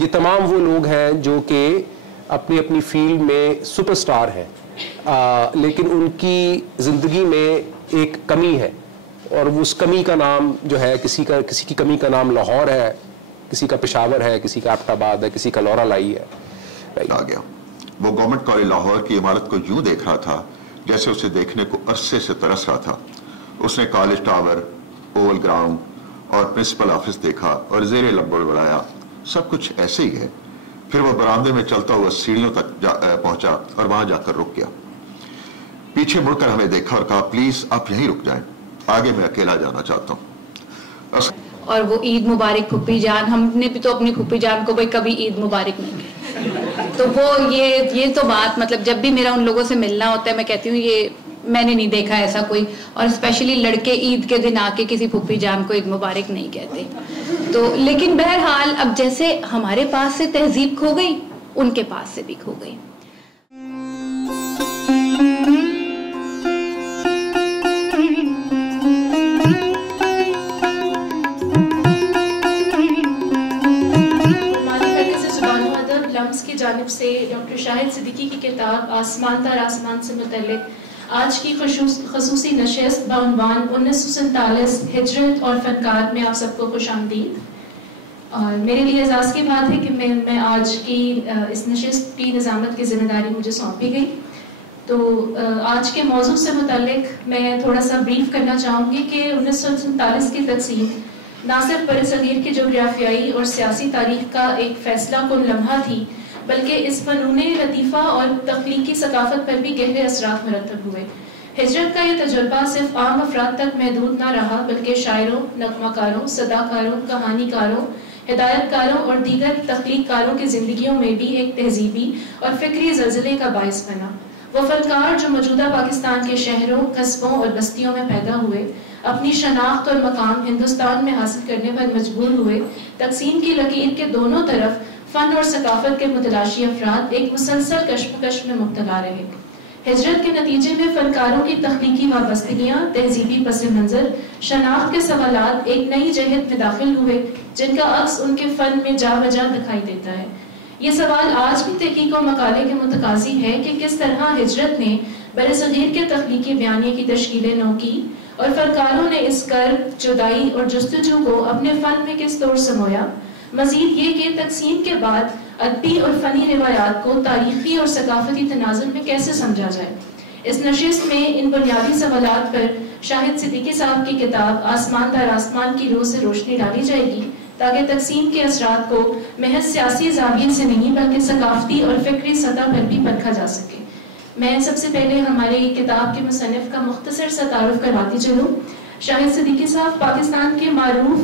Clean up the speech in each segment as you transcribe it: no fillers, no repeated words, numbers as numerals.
یہ تمام وہ لوگ ہیں جو کہ اپنی اپنی فیلڈ میں سپر سٹار ہیں، لیکن ان کی زندگی میں ایک کمی ہے، اور اس کمی کا نام جو ہے کسی کی کمی کا نام لاہور ہے، کسی کا پشاور ہے، کسی کا ایبٹ آباد ہے، کسی کا لورا لائی ہے. آ گیا وہ گورنمنٹ کالج لاہور کی عمارت کو یوں دیکھ رہا تھا جیسے اسے دیکھنے کو عرصے سے ترس رہا تھا. اس نے کالج ٹاور، اوول گراؤنڈ اور پرنسپل آفس دیکھا اور زیر لب بڑبڑایا، سب کچھ ایسے ہی ہے. پھر وہ برآمدے میں چلتا ہوا سیڑھیوں تک پہنچا اور وہاں جا کر رک گیا. پیچھے مڑ کر ہمیں دیکھا اور کہا پلیز آپ یہیں رک جائیں، آگے میں اکیلا جانا چاہتا ہوں. اور وہ عید مبارک پھپھی جان، ہم نے بھی تو اپنی پھپھی جان کو بھائی کبھی عید مبارک نہیں کہی. تو وہ یہ تو بات، مطلب جب بھی میرا ان لوگوں سے ملنا ہوتا ہے میں کہتی ہوں یہ میں نے نہیں دیکھا ایسا کوئی، اور اسپیشلی لڑکے عید کے دن آ کے کسی پھپھی جان کو عید مبارک نہیں کہتے. تو لیکن بہرحال اب جیسے ہمارے پاس سے تہذیب کھو گئی، ان کے پاس سے بھی کھو گئی. کی جانب سے ڈاکٹر شاہد صدیقی کی کتاب آسمان تار آسمان سے متعلق آج کی خصوصی نشست بعنوان 1947 ہجرت اور فنکار میں آپ سب کو خوش آمدید. اور میرے لیے اعزاز کی بات ہے کہ میں آج کی اس نشست کی نظامت کی ذمہ داری مجھے سونپی گئی. تو آج کے موضوع سے متعلق میں تھوڑا سا بریف کرنا چاہوں گی کہ 1947 کی تقسیم نہ صرف برصغیر کی جغرافیائی اور سیاسی تاریخ کا ایک فیصلہ کن لمحہ تھی، بلکہ اس فنون لطیفہ اور تخلیقی ثقافت پر بھی گہرے اثرات مرتب ہوئے. ہجرت کا یہ تجربہ صرف عام افراد تک محدود نہ رہا، بلکہ شاعروں، نغمہ کاروں، صداکاروں، کہانی کاروں، ہدایت کاروں اور دیگر تخلیق کاروں کی زندگیوں میں بھی ایک تہذیبی اور فکری زلزلے کا باعث بنا. وہ فنکار جو موجودہ پاکستان کے شہروں، قصبوں اور بستیوں میں پیدا ہوئے، اپنی شناخت اور مقام ہندوستان میں حاصل کرنے پر مجبور ہوئے، تقسیم کی لکیر کے دونوں طرف فن اور ثقافت کے متلاشی افراد ایک مسلسل کشمکش میں مبتلا رہے. ہجرت کے نتیجے میں فنکاروں کی تخلیقی وابستگیاں، تہذیبی پس منظر، شناخت کے سوالات ایک نئی جہت میں داخل ہوئے جن کا عکس ان کے فن میں جا بجا دکھائی دیتا ہے. یہ سوال آج بھی تحقیق و مقالے کے متقاضی ہے کہ کس طرح ہجرت نے برصغیر کے تخلیقی بیانیے کی تشکیل نو کی اور فنکاروں نے اس کرب، جدائی اور جستجو کو اپنے فن میں کس طور سمویا. مزید یہ کہ تقسیم کے بعد ادبی اور فنی روایات کو تاریخی اور ثقافتی تناظر میں کیسے سمجھا جائے. اس نشست میں ان بنیادی سوالات پر شاہد صدیقی صاحب کی کتاب آسمان تار آسمان کی روح سے روشنی ڈالی جائے گی، تاکہ تقسیم کے اثرات کو محض سیاسی زاویے سے نہیں بلکہ ثقافتی اور فکری سطح پر بھی پرکھا جا سکے. میں سب سے پہلے ہماری کتاب کے مصنف کا مختصر سا تعارف کرواتی چلوں. شاہد صدیقی صاحب پاکستان کے معروف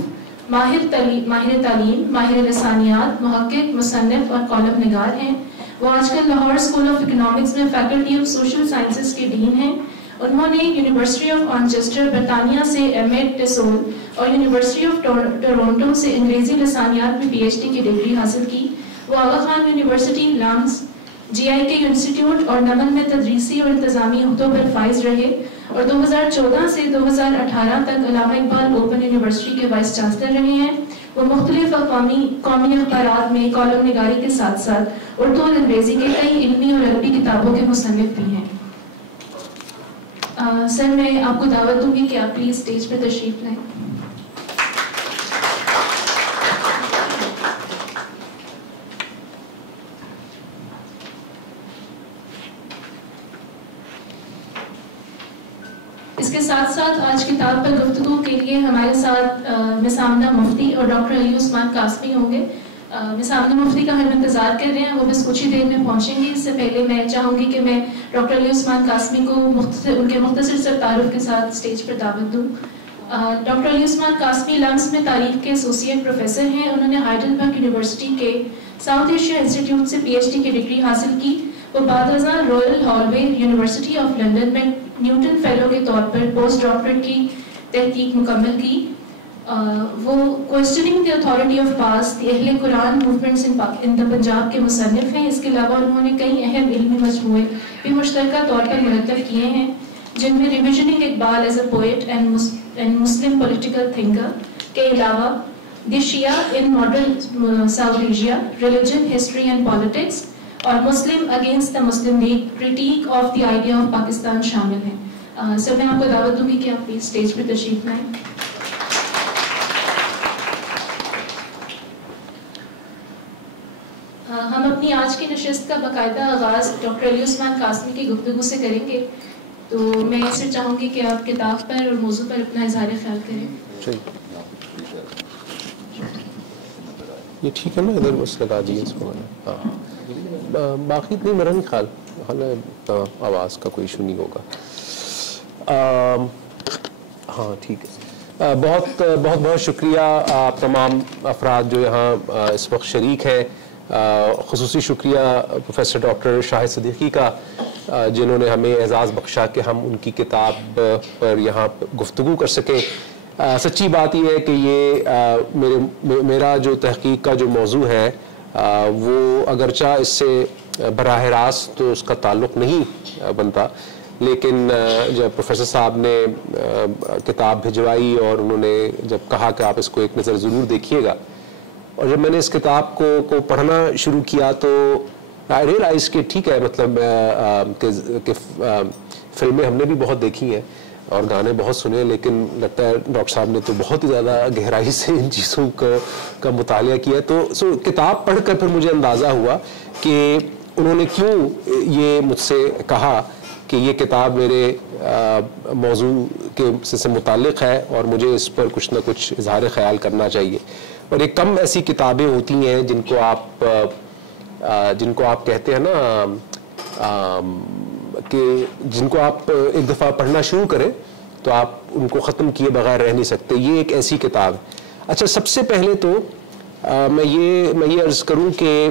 ماہر تعلیم، ماہر لسانیات، محقق، مصنف اور کالم نگار ہیں. وہ آج کل لاہور اسکول آف اکنامکس میں فیکلٹی آف سوشل سائنسز کے ڈین ہیں. انہوں نے یونیورسٹی آف مانچسٹر برطانیہ سے ایم ایڈ ٹیسول اور یونیورسٹی آف ٹورنٹو سے انگریزی لسانیات میں پی ایچ ڈی کی ڈگری حاصل کی. وہ آغا خان یونیورسٹی، لانس، جی آئی کے انسٹیٹیوٹ اور نمن میں تدریسی اور انتظامی عہدوں پر فائز رہے اور 2014 سے 2018 تک علامہ اقبال اوپن یونیورسٹی کے وائس چانسلر رہے ہیں. وہ مختلف قومی اخبارات میں کالم نگاری کے ساتھ ساتھ اردو اور انگریزی کے کئی علمی اور ادبی کتابوں کے مصنف بھی ہیں. سر میں آپ کو دعوت دوں گی کہ آپ پلیز اسٹیج پہ تشریف لائیں. اس کے ساتھ ساتھ آج کتاب پر گفتگو کے لیے ہمارے ساتھ مس آمنہ مفتی اور ڈاکٹر علی عثمان قاسمی ہوں گے. مس آمنہ مفتی کا ہم انتظار کر رہے ہیں، وہ بس کچھ ہی دیر میں پہنچیں گی. اس سے پہلے میں چاہوں گی کہ میں ڈاکٹر علی عثمان قاسمی کو ان کے مختصر سے تعارف کے ساتھ اسٹیج پر دعوت دوں. ڈاکٹر علی عثمان قاسمی لمس میں تاریخ کے ایسوسیٹ پروفیسر ہیں. انہوں نے ہائیڈلبرگ یونیورسٹی کے ساؤتھ ایشیا انسٹیٹیوٹ سے پی ایچ ڈی کی ڈگری حاصل کی. وہ بعد ازاں رائل ہالوے یونیورسٹی آف لنڈن میں نیوٹن فیلو کے طور پر پوسٹ ڈاکٹریٹ کی تحقیق مکمل کی. وہ کوسچننگ دی اتھارٹی آف پاس دی اہل قرآن موومنٹس ان دا پنجاب کے مصنف ہیں. اس کے علاوہ انہوں نے کئی اہم علمی مجموعے بھی مشترکہ طور پر مرتب کیے ہیں، جن میں revisioning Iqbal as a poet and Muslim political thinker کے علاوہ The Shia in Modern South Asia, Religion, History and Politics, اور Muslim against the Muslim League critique of the idea of Pakistan شامل ہیں. سر میں آپ کو دعوت دوں گی کہ آپ پلیز اسٹیج پہ تشریف لائیں. ہم اپنی آج کی نشست کا باقاعدہ آغاز ڈاکٹر علی عثمان قاسمی کی گفتگو سے کریں گے, تو میں اس سے چاہوں گی کہ آپ کتاب پر اور موضوع پر اپنا اظہار خیال کریں. یہ ٹھیک ہے نا, ادھر بس لگا دیجیے اس کو. ہاں باقی نہیں, میرا نہیں خیال آواز کا کوئی ایشو نہیں ہوگا. ہاں ٹھیک ہے. بہت بہت بہت شکریہ آپ تمام افراد جو یہاں اس وقت شریک ہیں. خصوصی شکریہ پروفیسر ڈاکٹر شاہد صدیقی کا جنہوں نے ہمیں اعزاز بخشا کہ ہم ان کی کتاب پر یہاں گفتگو کر سکیں. سچی بات یہ ہے کہ یہ میرا جو تحقیق کا جو موضوع ہے وہ اگرچہ اس سے براہ راست تو اس کا تعلق نہیں بنتا, لیکن جب پروفیسر صاحب نے کتاب بھجوائی اور انہوں نے جب کہا کہ آپ اس کو ایک نظر ضرور دیکھیے گا, اور جب میں نے اس کتاب کو پڑھنا شروع کیا تو آئی ریئلائز کہ ٹھیک ہے, مطلب کہ فلمیں ہم نے بھی بہت دیکھی ہیں اور گانے بہت سنے, لیکن لگتا ہے ڈاکٹر صاحب نے تو بہت ہی زیادہ گہرائی سے ان چیزوں کا مطالعہ کیا. تو کتاب پڑھ کر پھر مجھے اندازہ ہوا کہ انہوں نے کیوں یہ مجھ سے کہا کہ یہ کتاب میرے موضوع کے سے متعلق ہے اور مجھے اس پر کچھ نہ کچھ اظہار خیال کرنا چاہیے. اور ایک کم ایسی کتابیں ہوتی ہیں جن کو آپ کہتے ہیں نا کہ جن کو آپ ایک دفعہ پڑھنا شروع کریں تو آپ ان کو ختم کیے بغیر رہ نہیں سکتے. یہ ایک ایسی کتاب ہے. اچھا, سب سے پہلے تو میں یہ عرض کروں کہ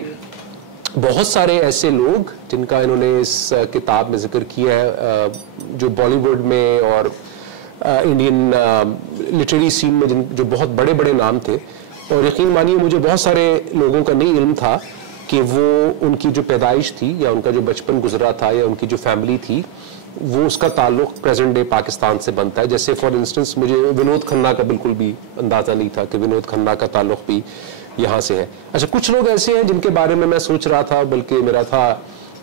بہت سارے ایسے لوگ جن کا انہوں نے اس کتاب میں ذکر کیا ہے جو بالی ووڈ میں اور انڈین لٹریری سین میں جو بہت بڑے بڑے نام تھے, اور یقین مانیے مجھے بہت سارے لوگوں کا نہیں علم تھا کہ وہ ان کی جو پیدائش تھی یا ان کا جو بچپن گزرا تھا یا ان کی جو فیملی تھی وہ اس کا تعلق پریزنٹ ڈے پاکستان سے بنتا ہے. جیسے فار انسٹنس مجھے ونود کھنہ کا بالکل بھی اندازہ نہیں تھا کہ ونود کھنہ کا تعلق بھی یہاں سے ہے. اچھا, کچھ لوگ ایسے ہیں جن کے بارے میں سوچ رہا تھا, بلکہ میرا تھا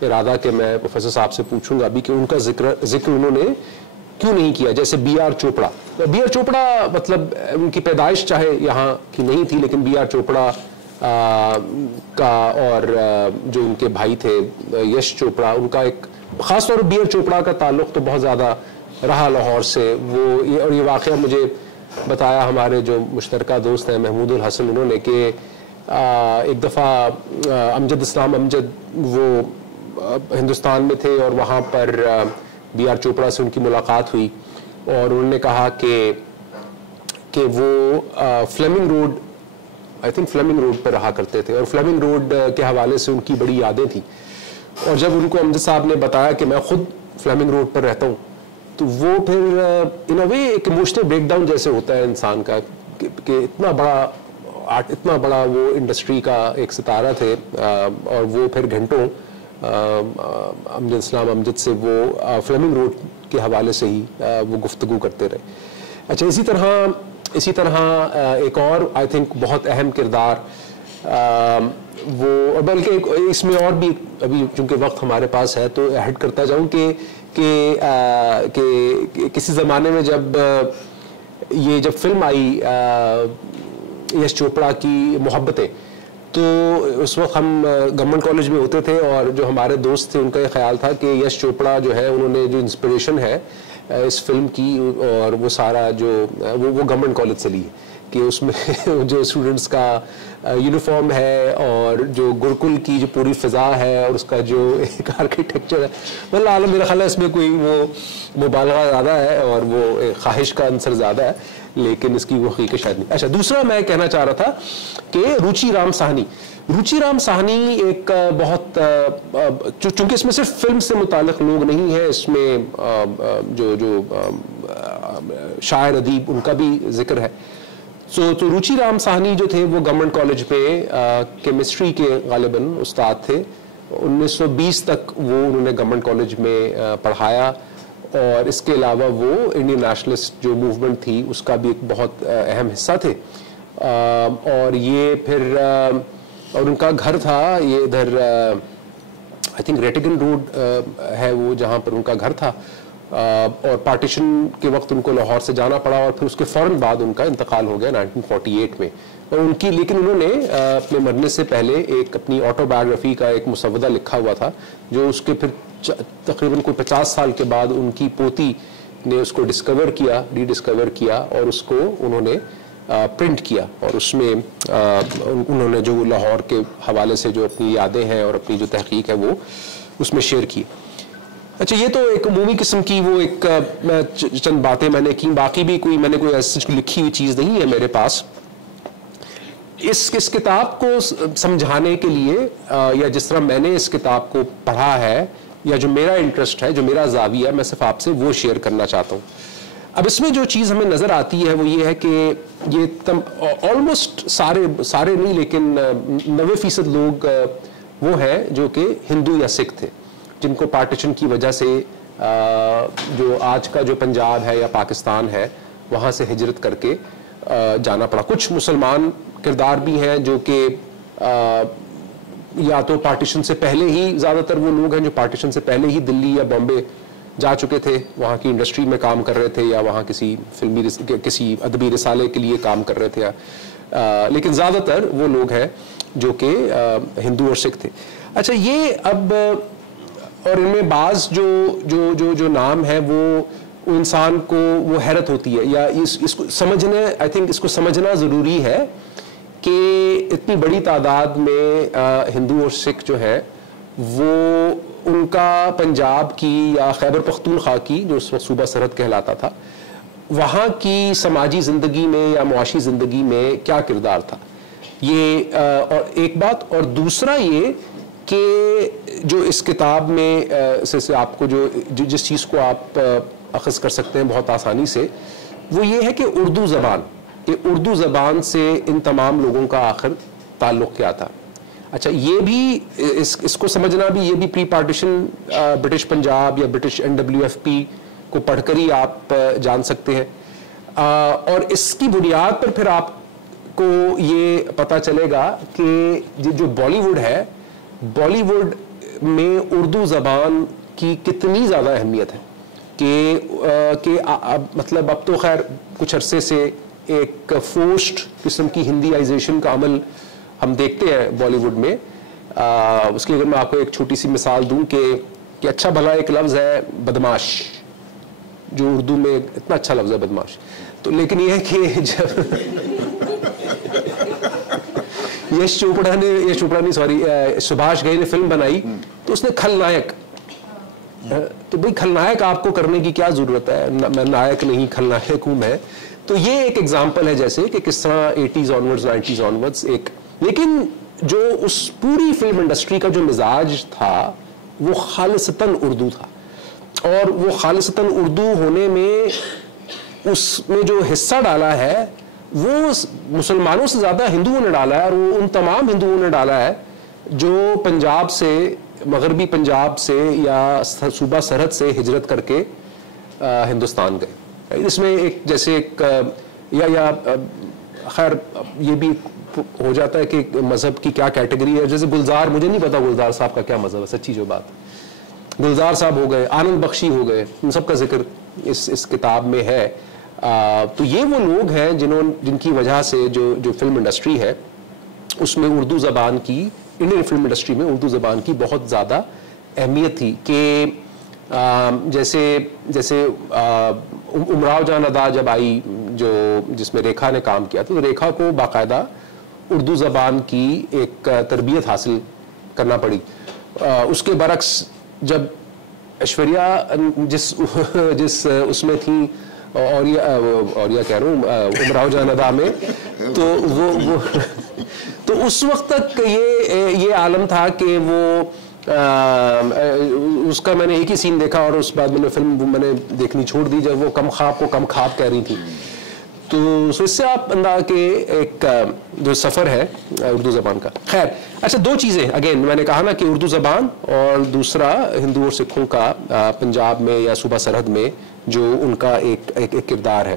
ارادہ کہ میں پروفیسر صاحب سے پوچھوں گا ابھی کہ ان کا ذکر انہوں نے کیوں نہیں کیا. جیسے B R Chopra. B R Chopra مطلب ان کی پیدائش چاہے یہاں کی نہیں تھی, لیکن بی آر چوپڑا کا اور جو ان کے بھائی تھے یش چوپڑا, ان کا ایک خاص طور پر بی آر چوپڑا کا تعلق تو بہت زیادہ رہا لاہور سے. اور یہ واقعہ مجھے بتایا ہمارے جو مشترکہ دوست ہیں محمود الحسن, انہوں نے کہ ایک دفعہ امجد اسلام امجد وہ ہندوستان میں تھے اور وہاں پر بی آر چوپڑا سے ان کی ملاقات ہوئی اور انہوں نے کہا کہ وہ Fleming road, I think Fleming road پہ رہا کرتے تھے, اور فلیمنگ روڈ کے حوالے سے ان کی بڑی یادیں تھیں. اور جب ان کو امجد صاحب نے بتایا کہ میں خود فلیمنگ روڈ پر رہتا ہوں, تو وہ پھر ان اے وے ایک ایموشنل بریک ڈاؤن جیسے ہوتا ہے انسان کا کہ اتنا بڑا وہ انڈسٹری کا ایک ستارہ تھے, اور وہ پھر گھنٹوں امجد اسلام امجد سے وہ فلیمنگ روڈ کے حوالے سے ہی وہ گفتگو کرتے رہے. اچھا, اسی طرح ایک اور آئی تھنک بہت اہم کردار وہ, بلکہ اس میں اور بھی ابھی چونکہ وقت ہمارے پاس ہے تو ایڈ کرتا جاؤں کہ کسی زمانے میں جب فلم آئی یش چوپڑا کی محبتیں, تو اس وقت ہم گورنمنٹ کالج میں ہوتے تھے اور جو ہمارے دوست تھے ان کا یہ خیال تھا کہ یش چوپڑا جو ہے انہوں نے جو انسپریشن ہے اس فلم کی اور وہ سارا جو وہ گورنمنٹ کالج سے لی ہے کہ اس میں جو اسٹوڈنٹس کا یونیفارم ہے اور جو گرکل کی جو پوری فضا ہے اور اس کا جو ایک آرکیٹیکچر ہے, واللہ عالم میرا خیال ہے اس میں کوئی وہ مبالغہ زیادہ ہے اور وہ خواہش کا عنصر زیادہ ہے, لیکن اس کی وہ حقیقت شاید نہیں. اچھا, دوسرا میں کہنا چاہ رہا تھا کہ روچی رام ساہنی ایک بہت, چونکہ اس میں صرف فلم سے متعلق لوگ نہیں ہیں, اس میں جو شاعر ادیب ان کا بھی ذکر ہے. تو روچی رام ساہنی جو تھے وہ گورنمنٹ کالج میں کیمسٹری کے غالباً استاد تھے. 1920 تک وہ انہوں نے گورنمنٹ کالج میں پڑھایا, اور اس کے علاوہ وہ انڈین نیشنلسٹ جو موومنٹ تھی اس کا بھی ایک بہت اہم حصہ تھے. اور یہ پھر اور ان کا گھر تھا یہ ادھر آئی تھنک ریٹیگن روڈ ہے وہ جہاں پر ان کا گھر تھا، اور پارٹیشن کے وقت ان کو لاہور سے جانا پڑا، اور پھر اس کے فوراً بعد ان کا انتقال ہو گیا 1948 میں. اور ان کی لیکن انہوں نے اپنے مرنے سے پہلے ایک اپنی آٹو بایوگرافی کا ایک مسودہ لکھا ہوا تھا، جو اس کے پھر تقریباً کوئی 50 سال کے بعد ان کی پوتی نے اس کو ڈسکور کیا، ری ڈسکور کیا، اور اس کو انہوں نے پرنٹ کیا، اور اس میں انہوں نے جو لاہور کے حوالے سے جو اپنی یادیں ہیں اور اپنی جو تحقیق ہے وہ اس میں شیئر کی. اچھا، یہ تو ایک عمومی قسم کی وہ ایک چند باتیں میں نے کی، باقی بھی کوئی میں نے کوئی ایسی لکھی ہوئی چیز نہیں ہے میرے پاس. اس کتاب کو سمجھانے کے لیے یا جس طرح میں نے اس کتاب کو پڑھا ہے یا جو میرا انٹرسٹ ہے، جو میرا زاویہ، میں صرف آپ سے وہ شیئر کرنا چاہتا ہوں. اب اس میں جو چیز ہمیں نظر آتی ہے وہ یہ ہے کہ یہ آلموسٹ سارے نہیں لیکن 90% لوگ وہ ہیں جو کہ ہندو یا سکھ تھے، جن کو پارٹیشن کی وجہ سے جو آج کا جو پنجاب ہے یا پاکستان ہے وہاں سے ہجرت کر کے جانا پڑا. کچھ مسلمان کردار بھی ہیں جو کہ یا تو پارٹیشن سے پہلے ہی، زیادہ تر وہ لوگ ہیں جو پارٹیشن سے پہلے ہی دلی یا بامبے جا چکے تھے، وہاں کی انڈسٹری میں کام کر رہے تھے یا وہاں کسی کسی ادبی رسالے کے لیے کام کر رہے تھے، لیکن زیادہ تر وہ لوگ ہیں جو کہ ہندو اور سکھ تھے. اچھا، یہ اب اور ان میں بعض جو نام ہے وہ انسان کو وہ حیرت ہوتی ہے، یا اس کو سمجھنے، آئی تھنک اس کو سمجھنا ضروری ہے کہ اتنی بڑی تعداد میں ہندو اور سکھ جو ہے وہ ان کا پنجاب کی یا خیبر پختونخوا کی جو اس وقت صوبہ سرحد کہلاتا تھا، وہاں کی سماجی زندگی میں یا معاشی زندگی میں کیا کردار تھا. یہ اور ایک بات، اور دوسرا یہ کہ جو اس کتاب میں سے آپ کو جس چیز کو آپ اخذ کر سکتے ہیں بہت آسانی سے، وہ یہ ہے کہ اردو زبان، کہ اردو زبان سے ان تمام لوگوں کا آخر تعلق کیا تھا. اچھا، یہ بھی اس کو سمجھنا بھی، یہ بھی پری پارٹیشن برٹش پنجاب یا برٹش NWFP کو پڑھ کر ہی آپ جان سکتے ہیں، اور اس کی بنیاد پر پھر آپ کو یہ پتہ چلے گا کہ جو بالی ووڈ ہے، بالی ووڈ میں اردو زبان کی کتنی زیادہ اہمیت ہے کہ مطلب اب تو خیر کچھ عرصے سے ایک فورسڈ قسم کی ہندیائزیشن کا عمل ہم دیکھتے ہیں بالی ووڈ میں. اس کی اگر میں آپ کو ایک چھوٹی سی مثال دوں کہ اچھا بھلا ایک لفظ ہے بدماش، جو اردو میں اتنا اچھا لفظ ہے بدماش، تو لیکن یہ ہے کہ جب یش چوپڑا نے سبھاش گھئی نے فلم بنائی تو اس نے کھلنائک، تو بھئی کھلنائک آپ کو کرنے کی کیا ضرورت ہے، میں نائک نہیں کھلنائک ہوں میں. تو یہ ایک ایگزامپل ہے جیسے کہ کس طرح 80s آنورڈز 90s آنورڈز ایک، لیکن جو اس پوری فلم انڈسٹری کا جو مزاج تھا وہ خالصتاً اردو تھا، اور وہ خالصتاً اردو ہونے میں اس میں جو حصہ ڈالا ہے وہ مسلمانوں سے زیادہ ہندوؤں نے ڈالا ہے، اور وہ ان تمام ہندوؤں نے ڈالا ہے جو پنجاب سے، مغربی پنجاب سے یا صوبہ سرحد سے ہجرت کر کے ہندوستان گئے. اس میں ایک جیسے ایک یا خیر یہ بھی ہو جاتا ہے کہ مذہب کی کیا کیٹیگری ہے، جیسے گلزار، مجھے نہیں پتا گلزار صاحب کا کیا مذہب ہے، سچی جو بات، گلزار صاحب ہو گئے، آنند بخشی ہو گئے، ان سب کا ذکر اس کتاب میں ہے. تو یہ وہ لوگ ہیں جن کی وجہ سے جو فلم انڈسٹری ہے اس میں اردو زبان کی، انڈین فلم انڈسٹری میں اردو زبان کی بہت زیادہ اہمیت تھی. کہ جیسے امراؤ جان ادا جب آئی، جس میں ریکھا نے کام کیا، تو ریکھا کو باقاعدہ اردو زبان کی ایک تربیت حاصل کرنا پڑی. اس کے برعکس جب ایشوریا جس اس میں تھی، اور یہ کہہ رہا ہوں امراؤ جان ادا میں، تو اس وقت تک یہ عالم تھا کہ وہ اس کا میں نے ایک ہی سین دیکھا، اور اس بعد میں نے فلم دیکھنی چھوڑ دی جب وہ کم خواب کو کم خواب کہہ رہی تھی. تو اس سے آپ اندازہ کہ ایک جو سفر ہے اردو زبان کا. خیر، اچھا، دو چیزیں اگین میں نے کہا نا کہ اردو زبان اور دوسرا ہندو اور سکھوں کا پنجاب میں یا صوبہ سرحد میں جو ان کا ایک کردار ہے.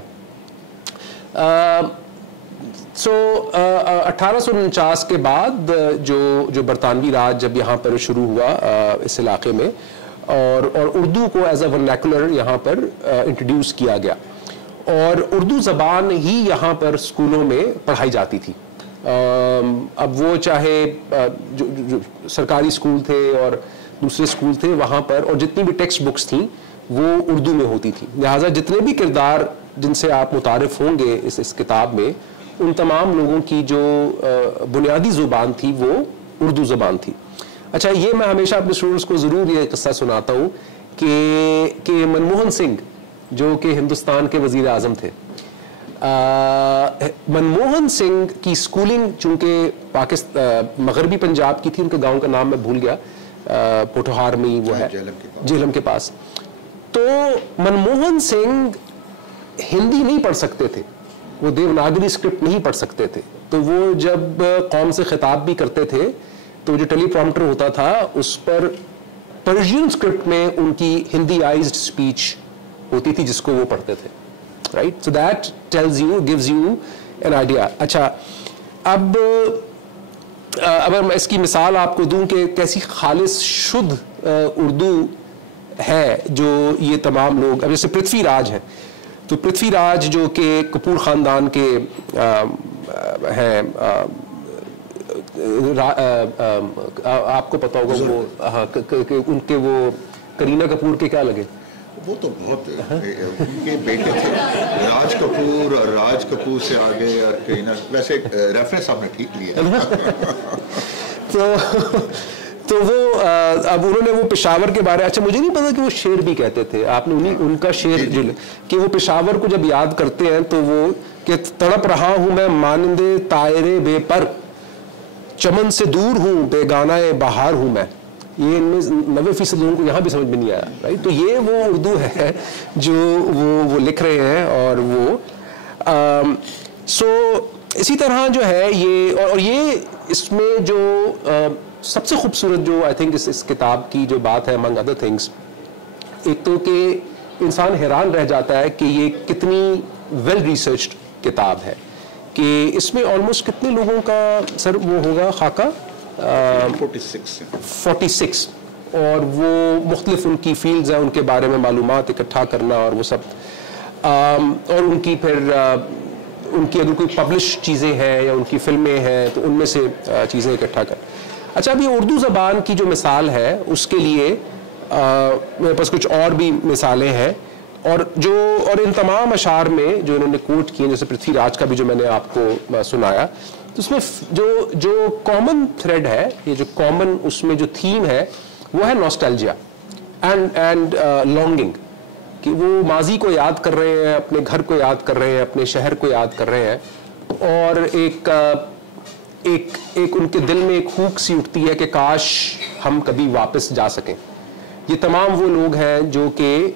سو 1849 کے بعد جو برطانوی راج جب یہاں پر شروع ہوا اس علاقے میں، اور اردو کو ایز اے ورنیکولر یہاں پر انٹروڈیوس کیا گیا، اور اردو زبان ہی یہاں پر اسکولوں میں پڑھائی جاتی تھی. اب وہ چاہے جو سرکاری اسکول تھے اور دوسرے اسکول تھے وہاں پر، اور جتنی بھی ٹیکسٹ بکس تھیں وہ اردو میں ہوتی تھی. لہٰذا جتنے بھی کردار جن سے آپ متعارف ہوں گے اس کتاب میں، ان تمام لوگوں کی جو بنیادی زبان تھی وہ اردو زبان تھی. اچھا، یہ میں ہمیشہ اپنے اسٹوڈنٹس کو ضرور یہ قصہ سناتا ہوں کہ منموہن سنگھ جو کہ ہندوستان کے وزیر اعظم تھے، منموہن سنگھ کی سکولنگ چونکہ مغربی پنجاب کی تھی، ان کے گاؤں کا نام میں بھول گیا، پوٹھوہار میں وہ ہے، جہلم کے پاس. تو منموہن سنگھ ہندی نہیں پڑھ سکتے تھے، وہ دیوناگری اسکرپٹ نہیں پڑھ سکتے تھے. تو وہ جب قوم سے خطاب بھی کرتے تھے تو جو ٹیلی پرومپٹر ہوتا تھا اس پر پرشین اسکرپٹ میں ان کی ہندیائزڈ اسپیچ ہوتی تھی جس کو وہ پڑھتے تھے. Right, so that tells you, gives you an idea. اچھا، اب اگر میں اس کی مثال آپ کو دوں کہ کیسی خالص شدھ اردو ہے جو یہ تمام لوگ، اب جیسے پرتھوی راج ہیں، تو پرتھوی راج جو کہ کپور خاندان کے ہیں، آپ کو پتا ہوگا وہ ان کے وہ کرینہ کپور کے کیا لگے؟ وہ تو بہت ان کے بیٹے تھے، راج کپور، اور راج کپور سے آگے اور کرینہ، ویسے ریفرنس آپ نے ٹھیک لیا. تو وہ اب انہوں نے وہ پشاور کے بارے، اچھا مجھے نہیں پتا کہ وہ شعر بھی کہتے تھے، آپ نے ان کا شعر جو کہ وہ پشاور کو جب یاد کرتے ہیں تو وہ کہ تڑپ رہا ہوں میں مانندے طائرے بے پر، چمن سے دور ہوں بیگانہ بہار ہوں میں. یہ ان میں 90% لوگوں کو یہاں بھی سمجھ میں نہیں آیا. رائٹ، تو یہ وہ اردو ہے جو وہ لکھ رہے ہیں. اور وہ سو اسی طرح جو ہے یہ، اور یہ اس میں جو سب سے خوبصورت جو آئی تھنک اس کتاب کی جو بات ہے among other things، ایک تو کہ انسان حیران رہ جاتا ہے کہ یہ کتنی ویل ریسرچڈ کتاب ہے، کہ اس میں آلموسٹ کتنے لوگوں کا سر وہ ہوگا خاکہ 46، اور وہ مختلف ان کی فیلڈز ہیں، ان کے بارے میں معلومات اکٹھا کرنا اور وہ سب، اور ان کی پھر ان کی اگر کوئی پبلش چیزیں ہیں یا ان کی فلمیں ہیں تو ان میں سے چیزیں اکٹھا کر. اچھا، اب یہ اردو زبان کی جو مثال ہے اس کے لیے میرے پاس کچھ اور بھی مثالیں ہیں، اور ان تمام اشعار میں جو انہوں نے کوٹ کیے، جیسے پرتھوی راج کا بھی جو میں نے آپ کو سنایا، تو اس میں جو کامن تھریڈ ہے، یہ جو کامن اس میں جو تھیم ہے وہ ہے نوسٹیلجیا اینڈ لانگنگ، کہ وہ ماضی کو یاد کر رہے ہیں، اپنے گھر کو یاد کر رہے ہیں، اپنے شہر کو یاد کر رہے ہیں، اور ایک ان کے دل میں ایک ہوک سی اٹھتی ہے کہ کاش ہم کبھی واپس جا سکیں. یہ تمام وہ لوگ ہیں جو کہ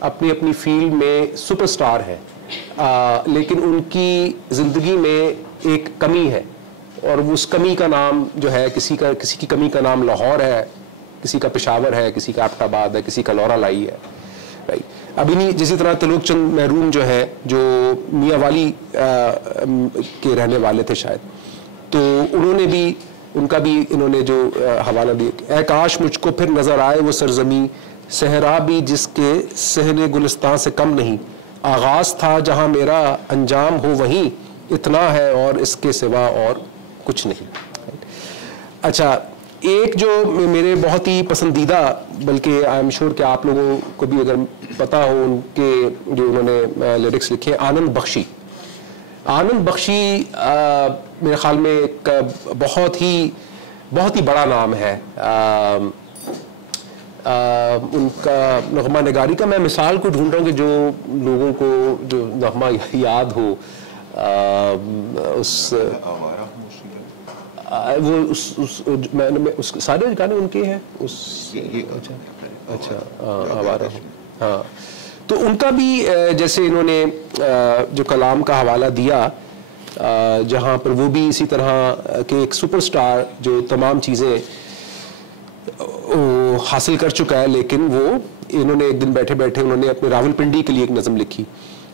اپنی فیلڈ میں سپر سٹار ہیں، لیکن ان کی زندگی میں ایک کمی ہے، اور اس کمی کا نام جو ہے، کسی کی کمی کا نام لاہور ہے، کسی کا پشاور ہے، کسی کا ایبٹ آباد ہے، کسی کا لورا لائی ہے. ابھی نہیں، جسی طرح تلوک چند محروم جو ہے، جو میاں والی کے رہنے والے تھے شاید، تو ان کا بھی انہوں نے جو حوالہ دیا، اے کاش مجھ کو پھر نظر آئے وہ سرزمیں، صحرا بھی جس کے صحن گلستان سے کم نہیں، آغاز تھا جہاں میرا انجام ہو وہیں، اتنا ہے اور اس کے سوا اور کچھ نہیں. اچھا، ایک جو میرے بہت ہی پسندیدہ، بلکہ آئی ایم شیور کہ آپ لوگوں کو بھی اگر پتا ہو، ان کے جو انہوں نے لیرکس لکھے، آنند بخشی. آنند بخشی میرے خیال میں ایک بہت ہی بڑا نام ہے. ان کا نغمہ نگاری کا میں مثال کو ڈھونڈ رہا ہوں کہ جو لوگوں کو جو نغمہ یاد ہو، وہ سارے گانے ان کے ہیں. اچھا، آوارہ ہوں، ہاں. تو ان کا بھی جیسے انہوں نے جو کلام کا حوالہ دیا، جہاں پر وہ بھی اسی طرح کہ ایک سپر سٹار جو تمام چیزیں حاصل کر چکا ہے، لیکن وہ انہوں نے ایک دن بیٹھے انہوں نے اپنے راول پنڈی کے لیے ایک نظم لکھی،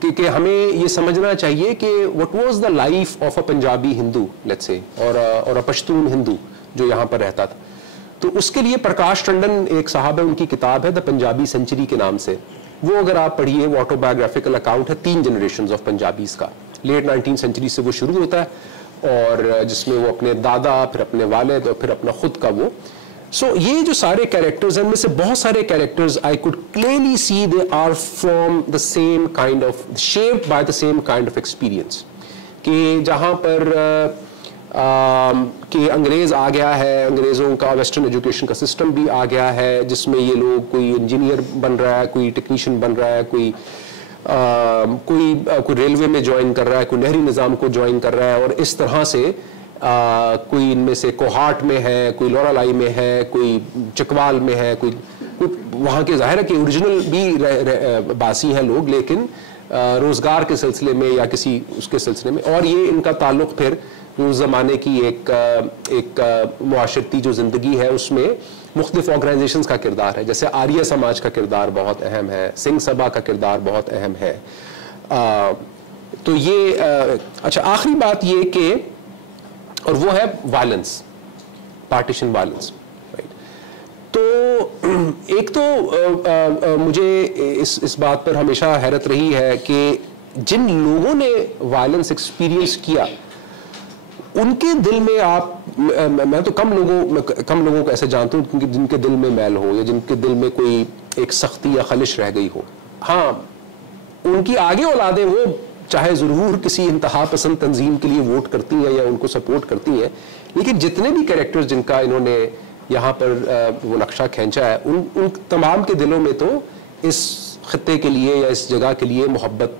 کہ ہمیں یہ سمجھنا چاہیے کہ what was the life of a Punjabi Hindu let's say اور پشتون ہندو جو یہاں پر رہتا تھا. تو اس کے لیے پرکاش ٹنڈن ایک صاحب ہے, ان کی کتاب ہے دا پنجابی سینچری کے نام سے, وہ اگر آپ پڑھیے وہ آٹو بایوگرافیکل اکاؤنٹ ہے 3 جنریشنز آف پنجابیز کا. لیٹ 19th سینچری سے وہ شروع ہوتا ہے اور جس میں وہ اپنے دادا, پھر اپنے والد اور پھر اپنا خود کا وہ. سو یہ جو سارے کیریکٹرز ہیں, ان میں سے بہت سارے characters I could clearly see they are from the same kind of shaped by the same kind of experience. کہ جہاں پر کہ انگریز آ گیا ہے, انگریزوں کا ویسٹرن ایجوکیشن کا سسٹم بھی آ گیا ہے جس میں یہ لوگ کوئی انجینئر بن رہا ہے, کوئی ٹیکنیشین بن رہا ہے, کوئی ریلوے میں جوائن کر رہا ہے, کوئی نہری نظام کو جوائن کر رہا ہے, اور اس طرح سے کوئی ان میں سے کوہاٹ میں ہے, کوئی لورا لائی میں ہے, کوئی چکوال میں ہے, کوئی وہاں کے ظاہر ہے کہ اوریجنل بھی باسی ہیں لوگ, لیکن روزگار کے سلسلے میں یا کسی اس کے سلسلے میں. اور یہ ان کا تعلق پھر اس زمانے کی ایک معاشرتی جو زندگی ہے اس میں مختلف آرگنائزیشنز کا کردار ہے. جیسے آریہ سماج کا کردار بہت اہم ہے, سنگھ سبھا کا کردار بہت اہم ہے. تو یہ اچھا, آخری بات یہ کہ اور وہ ہے وائلنس, پارٹیشن وائلنس. تو ایک تو مجھے اس بات پر ہمیشہ حیرت رہی ہے کہ جن لوگوں نے وائلنس ایکسپیرینس کیا ان کے دل میں میں تو کم لوگوں کو ایسے جانتا ہوں جن کے دل میں میل ہو یا جن کے دل میں کوئی ایک سختی یا خلش رہ گئی ہو. ہاں, ان کی آگے اولادیں وہ چاہے ضرور کسی انتہا پسند تنظیم کے لیے ووٹ کرتی ہیں یا ان کو سپورٹ کرتی ہیں, لیکن جتنے بھی کیریکٹرز جن کا انہوں نے یہاں پر وہ نقشہ کھینچا ہے ان تمام کے دلوں میں تو اس خطے کے لیے یا اس جگہ کے لیے محبت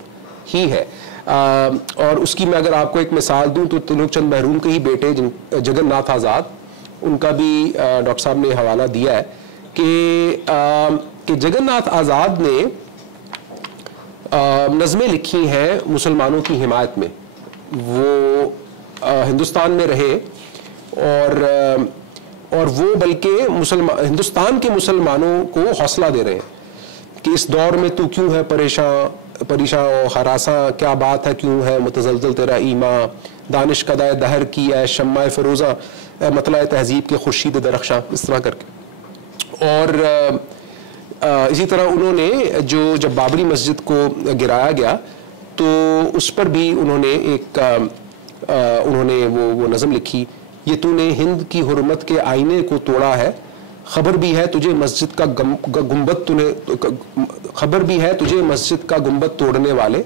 ہی ہے. اور اس کی میں اگر آپ کو ایک مثال دوں تو تلوک چند محروم کے ہی بیٹے جگن ناتھ آزاد, ان کا بھی ڈاکٹر صاحب نے حوالہ دیا ہے کہ جگن ناتھ آزاد نے نظمیں لکھی ہیں مسلمانوں کی حمایت میں. وہ ہندوستان میں رہے اور وہ بلکہ ہندوستان کے مسلمانوں کو حوصلہ دے رہے ہیں کہ اس دور میں تو کیوں ہے پریشاں و ہراساں, کیا بات ہے کیوں ہے متزلزل تیرا ایمان, دانش قدائے دہر کی اے شمع فروزاں, اے مطلع تہذیب کے خورشید درخشاں, اس طرح کر کے. اور اسی طرح انہوں نے جب بابری مسجد کو گرایا گیا تو اس پر بھی انہوں نے وہ نظم لکھی, یہ تو نے ہند کی حرمت کے آئینے کو توڑا ہے, خبر بھی ہے تجھے مسجد کا گنبد توڑنے والے,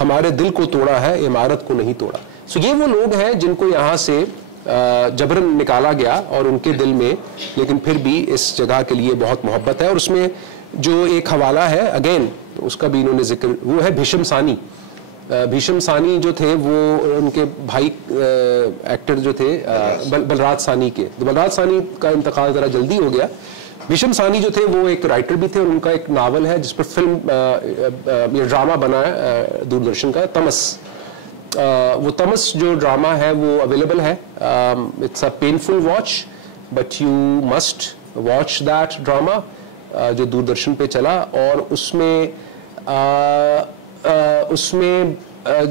ہمارے دل کو توڑا ہے عمارت کو نہیں توڑا. سو یہ وہ لوگ ہیں جن کو یہاں سے جبرن نکالا گیا اور ان کے دل میں لیکن پھر بھی اس جگہ کے لیے بہت محبت ہے. اور اس میں جو ایک حوالہ ہے اگین اس کا بھی انہوں نے ذکر, وہ ہے بھیشم ثانی. بھیشم ثانی جو تھے وہ ان کے بھائی ایکٹر جو تھے بلراج ثانی کے, بلراج ثانی کا انتقال ذرا جلدی ہو گیا. بھیشم ثانی جو تھے وہ ایک رائٹر بھی تھے اور ان کا ایک ناول ہے جس پر فلم ڈرامہ بنا ہے دوردرشن کا, تمس. وہ تمس جو ڈرامہ ہے وہ اویلیبل ہے, it's a painful watch but you must watch that drama جو دوردرشن پہ چلا. اور اس میں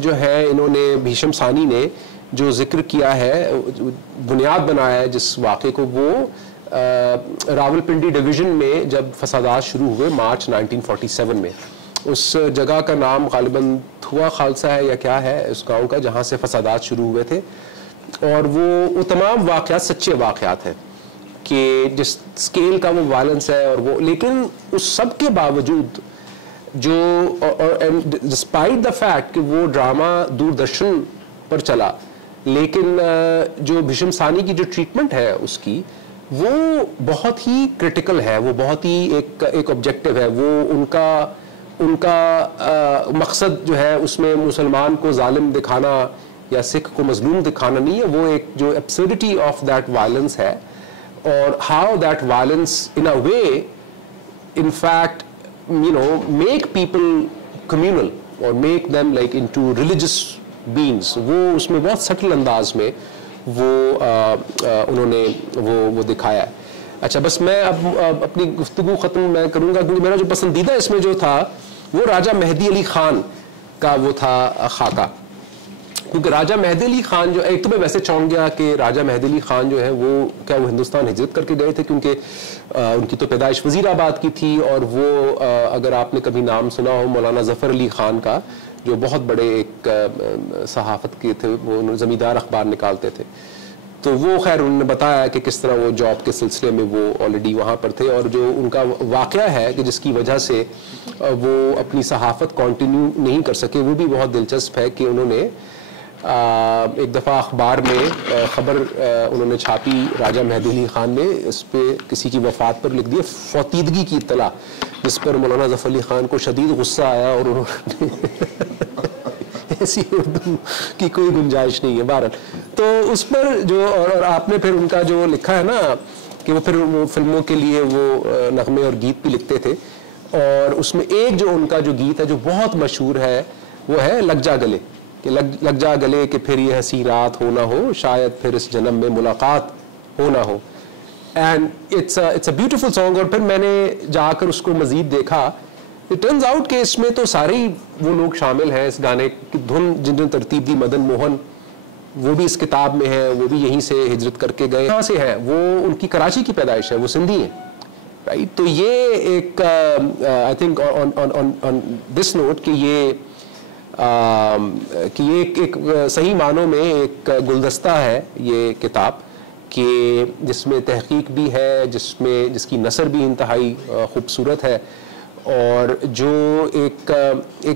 جو ہے انہوں نے بھیشم ثانی نے جو ذکر کیا ہے, بنیاد بنایا ہے جس واقعے کو, وہ راولپنڈی ڈویژن میں جب فسادات شروع ہوئے مارچ 1947 میں. اس جگہ کا نام غالباً تھوا خالصہ ہے یا کیا ہے اس گاؤں کا جہاں سے فسادات شروع ہوئے تھے. اور وہ تمام واقعات سچے واقعات ہیں کہ جس اسکیل کا وہ وائلنس ہے اور وہ, لیکن اس سب کے باوجود جو ڈسپائٹ دا فیکٹ کہ وہ ڈرامہ دوردرشن پر چلا, لیکن جو بھیشم ثانی کی جو ٹریٹمنٹ ہے اس کی وہ بہت ہی کرٹیکل ہے, وہ بہت ہی ایک آبجیکٹو ہے. وہ ان کا مقصد جو ہے اس میں مسلمان کو ظالم دکھانا یا سکھ کو مظلوم دکھانا نہیں ہے, وہ ایک جو ایبسرڈیٹی آف دیٹ وائلنس ہے اور how that violence in a way in fact make people communal or make them like into religious beings. وہ اس میں بہت سٹل انداز میں وہ انہوں نے وہ دکھایا ہے. اچھا, بس میں اب اپنی گفتگو ختم میں کروں گا کیونکہ میرا جو پسندیدہ اس میں جو تھا وہ راجہ مہدی علی خان کا وہ تھا خاکہ. کیونکہ راجہ مہدی علی خان جو ایک تو میں ویسے چونک گیا کہ راجہ مہدی علی خان جو ہے وہ کیا وہ ہندوستان ہجرت کر کے گئے تھے, کیونکہ ان کی تو پیدائش وزیر آباد کی تھی, اور وہ اگر آپ نے کبھی نام سنا ہو مولانا ظفر علی خان کا جو بہت بڑے ایک صحافت کے تھے, وہ زمیندار اخبار نکالتے تھے, تو وہ خیر انہوں نے بتایا کہ کس طرح وہ جاب کے سلسلے میں وہ آلریڈی وہاں پر تھے, اور جو ان کا واقعہ ہے کہ جس کی وجہ سے وہ اپنی صحافت کنٹینیو نہیں کر سکے, وہ بھی بہت دلچسپ ہے کہ انہوں نے ایک دفعہ اخبار میں خبر انہوں نے چھاپی راجہ مہدی علی خان نے, اس پہ کسی کی وفات پر لکھ دیا فوتیدگی کی اطلاع, جس پر مولانا ظفر علی خان کو شدید غصہ آیا اور انہوں نے ایسی اردو کی کوئی گنجائش نہیں ہے بہرحال. تو اس پر جو اور آپ نے پھر ان کا جو لکھا ہے نا کہ وہ پھر فلموں کے لیے وہ نغمے اور گیت بھی لکھتے تھے, اور اس میں ایک جو ان کا جو گیت ہے جو بہت مشہور ہے وہ ہے لگ جا گلے, کہ لگ جا گلے کہ پھر یہ ہنسی رات ہو نہ ہو, شاید پھر اس جنم میں ملاقات ہو نہ ہو. And it's a beautiful song. اور پھر میں نے جا کر اس کو مزید دیکھا, اٹ ٹرنز آؤٹ کہ اس میں تو سارے ہی وہ لوگ شامل ہیں اس گانے کی دھن جن نے ترتیب دی. مدن موہن وہ بھی اس کتاب میں ہیں, وہ بھی یہیں سے ہجرت کر کے گئے. کہاں سے ہیں وہ؟ ان کی کراچی کی پیدائش ہے, وہ سندھی ہیں, رائٹ. تو یہ ایک I think on this note کہ یہ ایک صحیح معنوں میں ایک گلدستہ ہے یہ کتاب, کہ جس میں تحقیق بھی ہے, جس کی نثر بھی انتہائی خوبصورت ہے, اور جو ایک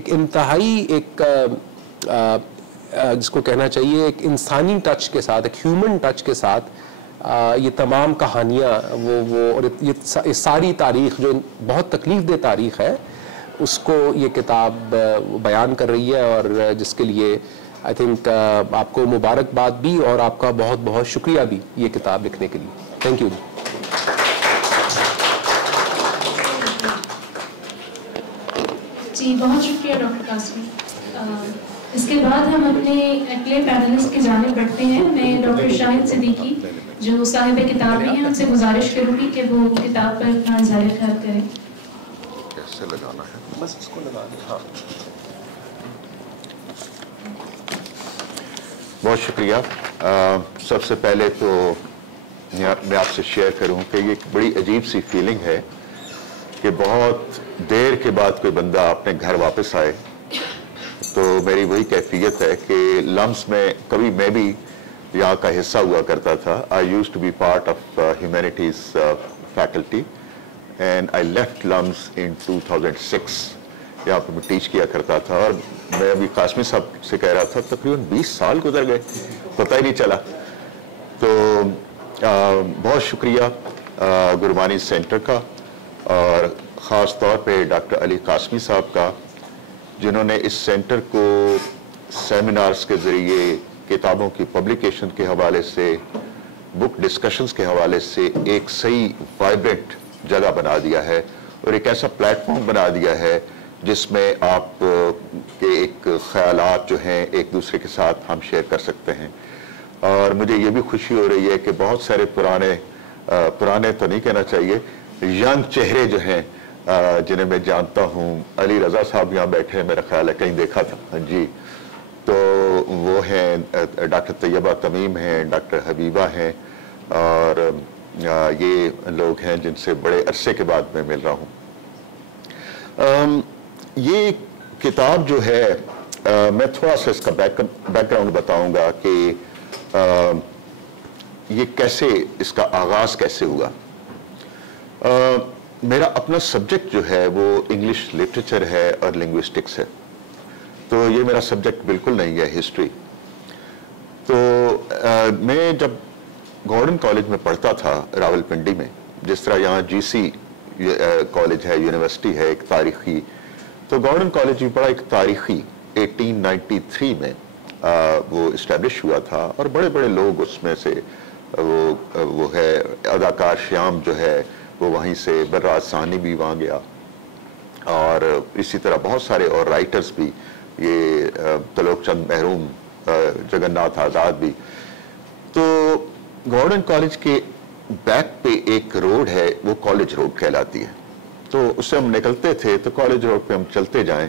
انتہائی ایک جس کو کہنا چاہیے ایک انسانی ٹچ کے ساتھ, ایک ہیومن ٹچ کے ساتھ یہ تمام کہانیاں وہ اور یہ ساری تاریخ جو بہت تکلیف دہ تاریخ ہے اس کو یہ کتاب بیان کر رہی ہے, اور جس کے لیے آئی تھنک آپ کو مبارکباد بھی اور آپ کا بہت بہت شکریہ بھی یہ کتاب لکھنے کے لیے. Thank you. جی بہت شکریہ ڈاکٹر قاسمی. اس کے بعد ہم اپنے اگلے پینلسٹ کی جانب بڑھتے ہیں. میں ڈاکٹر شاہد صدیقی جو صاحب کتاب ہیں ان سے گزارش کروں گی کہ وہ کتاب پر اپنا اظہار خیال کریں. کیسے لگانا ہے؟ بس اس کو لگا دیں. ہاں بہت شکریہ. سب سے پہلے تو میں آپ سے شیئر کروں کہ یہ ایک بڑی عجیب سی فیلنگ ہے کہ بہت دیر کے بعد کوئی بندہ اپنے گھر واپس آئے. تو میری وہی کیفیت ہے کہ لمس میں کبھی میں بھی یہاں کا حصہ ہوا کرتا تھا. I used to be part of humanities faculty and I left LUMS in 2006. یہاں پہ میں ٹیچ کیا کرتا تھا, اور میں ابھی قاسمی صاحب سے کہہ رہا تھا تقریباً 20 سال گزر گئے, پتہ ہی نہیں چلا. تو بہت شکریہ گربانی سینٹر کا, اور خاص طور پہ ڈاکٹر علی قاسمی صاحب کا, جنہوں نے اس سینٹر کو سیمینارز کے ذریعے, کتابوں کی پبلیکیشن کے حوالے سے, بک ڈسکشنز کے حوالے سے ایک صحیح وائبرنٹ جگہ بنا دیا ہے, اور ایک ایسا پلیٹ فارم بنا دیا ہے جس میں آپ کے ایک خیالات جو ہیں ایک دوسرے کے ساتھ ہم شیئر کر سکتے ہیں. اور مجھے یہ بھی خوشی ہو رہی ہے کہ بہت سارے پرانے تو نہیں کہنا چاہیے, ینگ چہرے جو ہیں جنہیں میں جانتا ہوں. علی رضا صاحب یہاں بیٹھے ہیں, میرا خیال ہے کہیں دیکھا تھا جی. تو وہ ہیں ڈاکٹر طیبہ تمیم ہیں, ڈاکٹر حبیبہ ہیں, اور یہ لوگ ہیں جن سے بڑے عرصے کے بعد میں مل رہا ہوں. یہ کتاب جو ہے, میں تھوڑا سا اس کا بیک گراؤنڈ بتاؤں گا کہ یہ کیسے, اس کا آغاز کیسے ہوا. میرا اپنا سبجیکٹ جو ہے وہ انگلش لٹریچر ہے اور لنگوسٹکس ہے, تو یہ میرا سبجیکٹ بالکل نہیں ہے ہسٹری. تو میں جب گورڈن کالج میں پڑھتا تھا راول پنڈی میں, جس طرح یہاں جی سی کالج ہے, یونیورسٹی ہے ایک تاریخی, تو گورڈن کالج بھی بڑا ایک تاریخی 1893 میں وہ اسٹیبلش ہوا تھا, اور بڑے بڑے لوگ اس میں سے, وہ ہے اداکار شیام جو ہے وہ وہیں سے, برراج ثانی بھی وہاں گیا, اور اسی طرح بہت سارے اور رائٹرز بھی, یہ تلوک چند محروم, جگن ناتھ آزاد بھی. تو گورڈن کالج کے بیک پہ ایک روڈ ہے, وہ کالج روڈ کہلاتی ہے. تو اس سے ہم نکلتے تھے تو کالج روڈ پہ ہم چلتے جائیں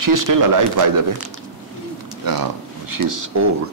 She is still alive, by the way. She is old.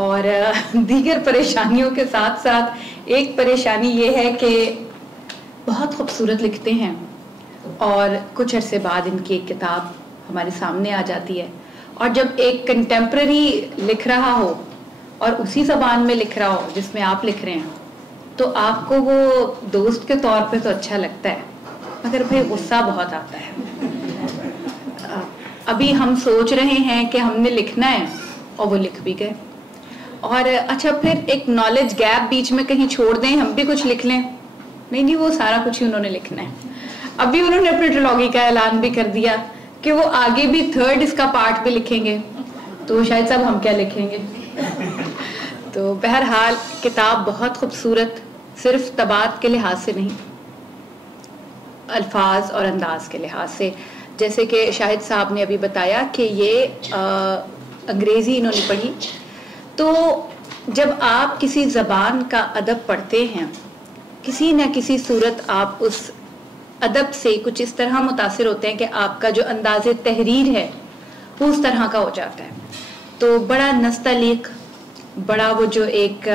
اور دیگر پریشانیوں کے ساتھ ساتھ ایک پریشانی یہ ہے کہ بہت خوبصورت لکھتے ہیں اور کچھ عرصے بعد ان کی ایک کتاب ہمارے سامنے آ جاتی ہے، اور جب ایک کنٹمپرری لکھ رہا ہو اور اسی زبان میں لکھ رہا ہو جس میں آپ لکھ رہے ہیں تو آپ کو وہ دوست کے طور پہ تو اچھا لگتا ہے، مگر پھر غصہ بہت آتا ہے۔ ابھی ہم سوچ رہے ہیں کہ ہم نے لکھنا ہے اور وہ لکھ بھی گئے، اور اچھا پھر ایک نالج گیپ بیچ میں کہیں چھوڑ دیں، ہم بھی کچھ لکھ لیں، نہیں وہ سارا کچھ ہی انہوں نے لکھنا ہے۔ ابھی انہوں نے اپنی ٹریلوگی کا اعلان بھی کر دیا کہ وہ آگے بھی 3rd اس کا پارٹ بھی لکھیں گے، تو شاید صاحب ہم کیا لکھیں گے۔ تو بہرحال کتاب بہت خوبصورت، صرف طباعت کے لحاظ سے نہیں، الفاظ اور انداز کے لحاظ سے، جیسے کہ شاہد صاحب نے ابھی بتایا کہ یہ انگریزی انہوں نے پڑھی، تو جب آپ کسی زبان کا ادب پڑھتے ہیں کسی نہ کسی صورت آپ اس ادب سے کچھ اس طرح متاثر ہوتے ہیں کہ آپ کا جو انداز تحریر ہے وہ اس طرح کا ہو جاتا ہے۔ تو بڑا نستعلیق، بڑا وہ جو ایک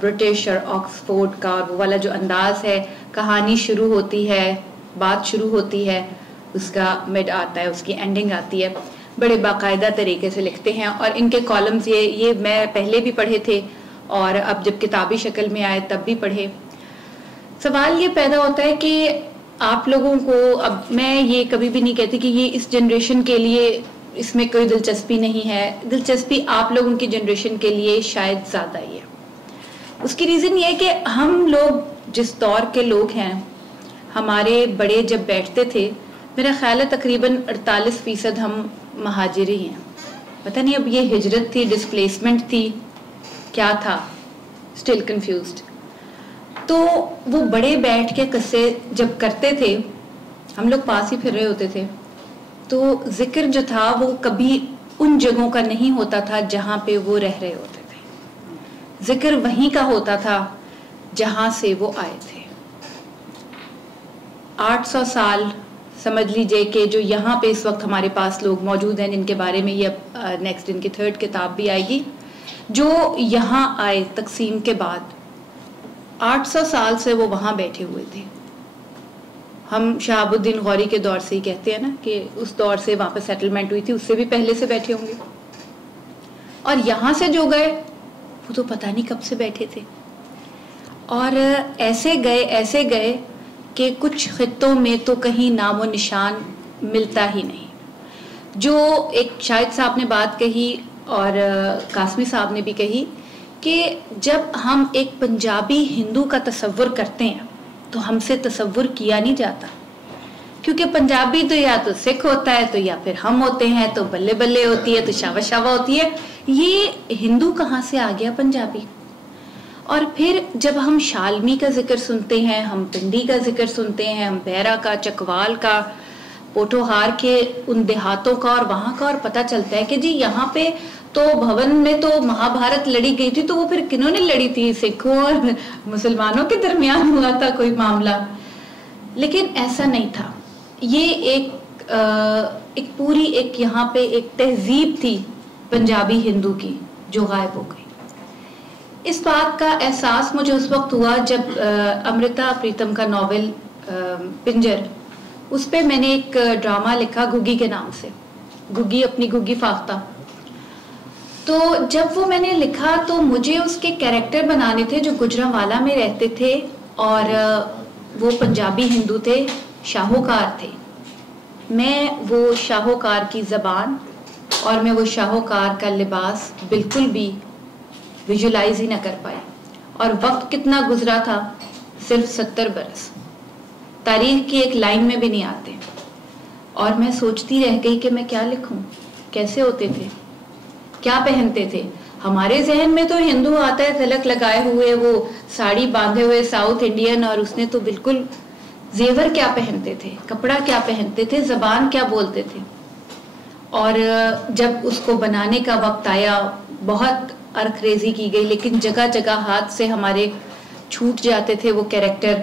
برٹش اور آکسفورڈ کا اور وہ والا جو انداز ہے، کہانی شروع ہوتی ہے، بات شروع ہوتی ہے، اس کا مڈ آتا ہے، اس کی اینڈنگ آتی ہے، بڑے باقاعدہ طریقے سے لکھتے ہیں۔ اور ان کے کالمز یہ میں پہلے بھی پڑھے تھے اور اب جب کتابی شکل میں آئے تب بھی پڑھے۔ سوال یہ پیدا ہوتا ہے کہ آپ لوگوں کو، اب میں یہ کبھی بھی نہیں کہتی کہ یہ اس جنریشن کے لیے اس میں کوئی دلچسپی نہیں ہے، دلچسپی آپ لوگوں کی جنریشن کے لیے شاید زیادہ ہی ہے۔ اس کی ریزن یہ ہے کہ ہم لوگ جس دور کے لوگ ہیں، ہمارے بڑے جب بیٹھتے تھے، میرا خیال ہے تقریباً 48% ہم مہاجر ہی ہیں۔ پتہ نہیں اب یہ ہجرت تھی، ڈسپلیسمنٹ تھی، کیا تھا، اسٹل کنفیوزڈ۔ تو وہ بڑے بیٹھ کے قصے جب کرتے تھے، ہم لوگ پاس ہی پھر رہے ہوتے تھے، تو ذکر جو تھا وہ کبھی ان جگہوں کا نہیں ہوتا تھا جہاں پہ وہ رہ رہے ہوتے تھے، ذکر وہیں کا ہوتا تھا جہاں سے وہ آئے تھے۔ 800 سال سمجھ لیجئے کہ جو یہاں پہ اس وقت ہمارے پاس لوگ موجود ہیں، جن کے بارے میں یہ نیکسٹ ان کی 3rd کتاب بھی آئے گی، جو یہاں آئے تقسیم کے بعد 800 سال سے وہ وہاں بیٹھے ہوئے تھے۔ ہم شہاب الدین غوری کے دور سے ہی کہتے ہیں نا کہ اس دور سے وہاں پہ سیٹلمنٹ ہوئی تھی، اس سے بھی پہلے سے بیٹھے ہوں گے، اور یہاں سے جو گئے وہ تو پتہ نہیں کب سے بیٹھے تھے، اور ایسے گئے کہ کچھ خطوں میں تو کہیں نام و نشان ملتا ہی نہیں۔ جو ایک شاہد صاحب نے بات کہی اور قاسمی صاحب نے بھی کہی کہ جب ہم ایک پنجابی ہندو کا تصور کرتے ہیں تو ہم سے تصور کیا نہیں جاتا، کیونکہ پنجابی تو یا تو سکھ ہوتا ہے تو یا پھر ہم ہوتے ہیں، تو بلے بلے ہوتی ہے، تو شاوا شاوا ہوتی ہے، یہ ہندو کہاں سے آ گیا پنجابی؟ اور پھر جب ہم شالمی کا ذکر سنتے ہیں، ہم پنڈی کا ذکر سنتے ہیں، ہم بیرا کا، چکوال کا، پوٹوہار کے ان دیہاتوں کا اور وہاں کا، اور پتہ چلتا ہے کہ جی یہاں پہ تو بھون میں تو مہابھارت لڑی گئی تھی، تو وہ پھر کنہوں نے لڑی تھی؟ سکھوں اور مسلمانوں کے درمیان ہوا تھا کوئی معاملہ، لیکن ایسا نہیں تھا۔ یہ ایک پوری ایک یہاں پہ ایک تہذیب تھی پنجابی ہندو کی جو غائب ہو گئی۔ اس بات کا احساس مجھے اس وقت ہوا جب امرتا پریتم کا ناول پنجر، اس پہ میں نے ایک ڈرامہ لکھا گگی کے نام سے، گگی اپنی گگی فاختہ۔ تو جب وہ میں نے لکھا تو مجھے اس کے کیریکٹر بنانے تھے جو گجرانوالہ میں رہتے تھے، اور وہ پنجابی ہندو تھے، شاہوکار تھے۔ میں وہ شاہوکار کی زبان اور میں وہ شاہوکار کا لباس بالکل بھی ویژولائز ہی نہ کر پائی، اور وقت کتنا گزرا تھا، صرف 70 برس، تاریخ کی ایک لائن میں بھی نہیں آتے، اور میں سوچتی رہ گئی کہ میں کیا لکھوں، کیسے ہوتے تھے، کیا پہنتے تھے۔ ہمارے ذہن میں تو ہندو آتا ہے تلک لگائے ہوئے، وہ ساڑی باندھے ہوئے ساؤتھ انڈین، اور اس نے تو بالکل زیور کیا پہنتے تھے، کپڑا کیا پہنتے تھے، زبان کیا بولتے تھے۔ اور جب اس کو بنانے کا وقت آیا بہت ارخ ریزی کی گئی، لیکن جگہ جگہ ہاتھ سے ہمارے چھوٹ جاتے تھے وہ کیریکٹر۔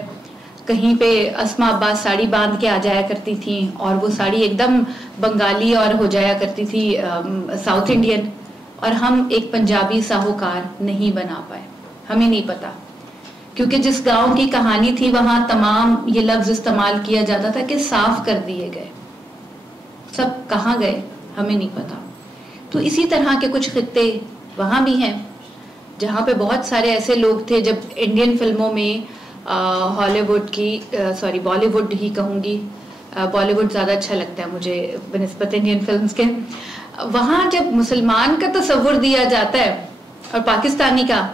کہیں پہ اسما عباس ساڑی باندھ کے آ جایا کرتی تھیں، اور وہ ساڑی ایک دم بنگالی اور ہو جایا کرتی تھی ساؤتھ انڈین، اور ہم ایک پنجابی ساہوکار نہیں بنا پائے. ہمیں نہیں پتا, کیونکہ جس گاؤں کی کہانی تھی وہاں تمام یہ لفظ استعمال کیا جاتا تھا کہ صاف کر دیے گئے. سب کہاں گئے ہمیں نہیں پتا. تو اسی طرح کے کچھ خطے وہاں بھی ہیں جہاں پہ بہت سارے ایسے لوگ تھے. جب انڈین فلموں میں ہالی ووڈ کی بالی ووڈ ہی کہوں گی, بالی ووڈ زیادہ اچھا لگتا ہے مجھے بنسبت انڈین فلمز کے, وہاں جب مسلمان کا تصور دیا جاتا ہے اور پاکستانی کا,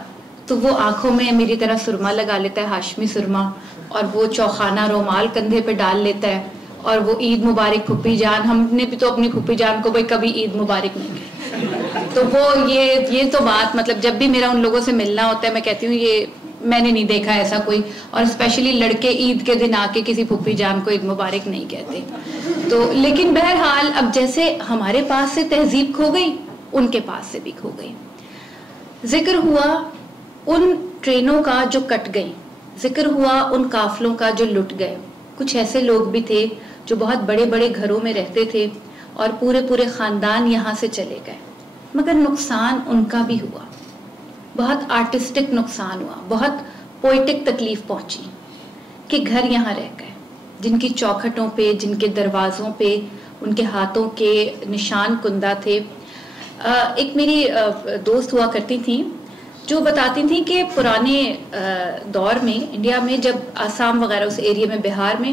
تو وہ آنکھوں میں میری طرح سرما لگا لیتا ہے, ہاشمی سرما, اور وہ چوخانہ رومال کندھے پہ ڈال لیتا ہے, اور وہ عید مبارک پھپھی جان, ہم نے بھی تو اپنی پھپھی جان کو بھائی کبھی عید مبارک نہیں کہی. تو وہ یہ تو بات, مطلب جب بھی میرا ان لوگوں سے ملنا ہوتا ہے میں کہتی ہوں یہ میں نے نہیں دیکھا ایسا کوئی, اور اسپیشلی لڑکے عید کے دن آ کے کسی پھپھی جان کو عید مبارک نہیں کہتے. تو لیکن بہرحال اب جیسے ہمارے پاس سے تہذیب کھو گئی, ان کے پاس سے بھی کھو گئی. ذکر ہوا ان ٹرینوں کا جو کٹ گئی, ذکر ہوا ان قافلوں کا جو لٹ گئے. کچھ ایسے لوگ بھی تھے جو بہت بڑے بڑے گھروں میں رہتے تھے اور پورے خاندان یہاں سے چلے گئے, مگر نقصان ان کا بھی ہوا, بہت آرٹسٹک نقصان ہوا, بہت پوئٹک تکلیف پہنچی کہ گھر یہاں رہ گئے جن کی چوکھٹوں پہ, جن کے دروازوں پہ ان کے ہاتھوں کے نشان کندہ تھے. ایک میری دوست ہوا کرتی تھیں جو بتاتی تھیں کہ پرانے دور میں انڈیا میں جب آسام وغیرہ اس ایریا میں, بہار میں,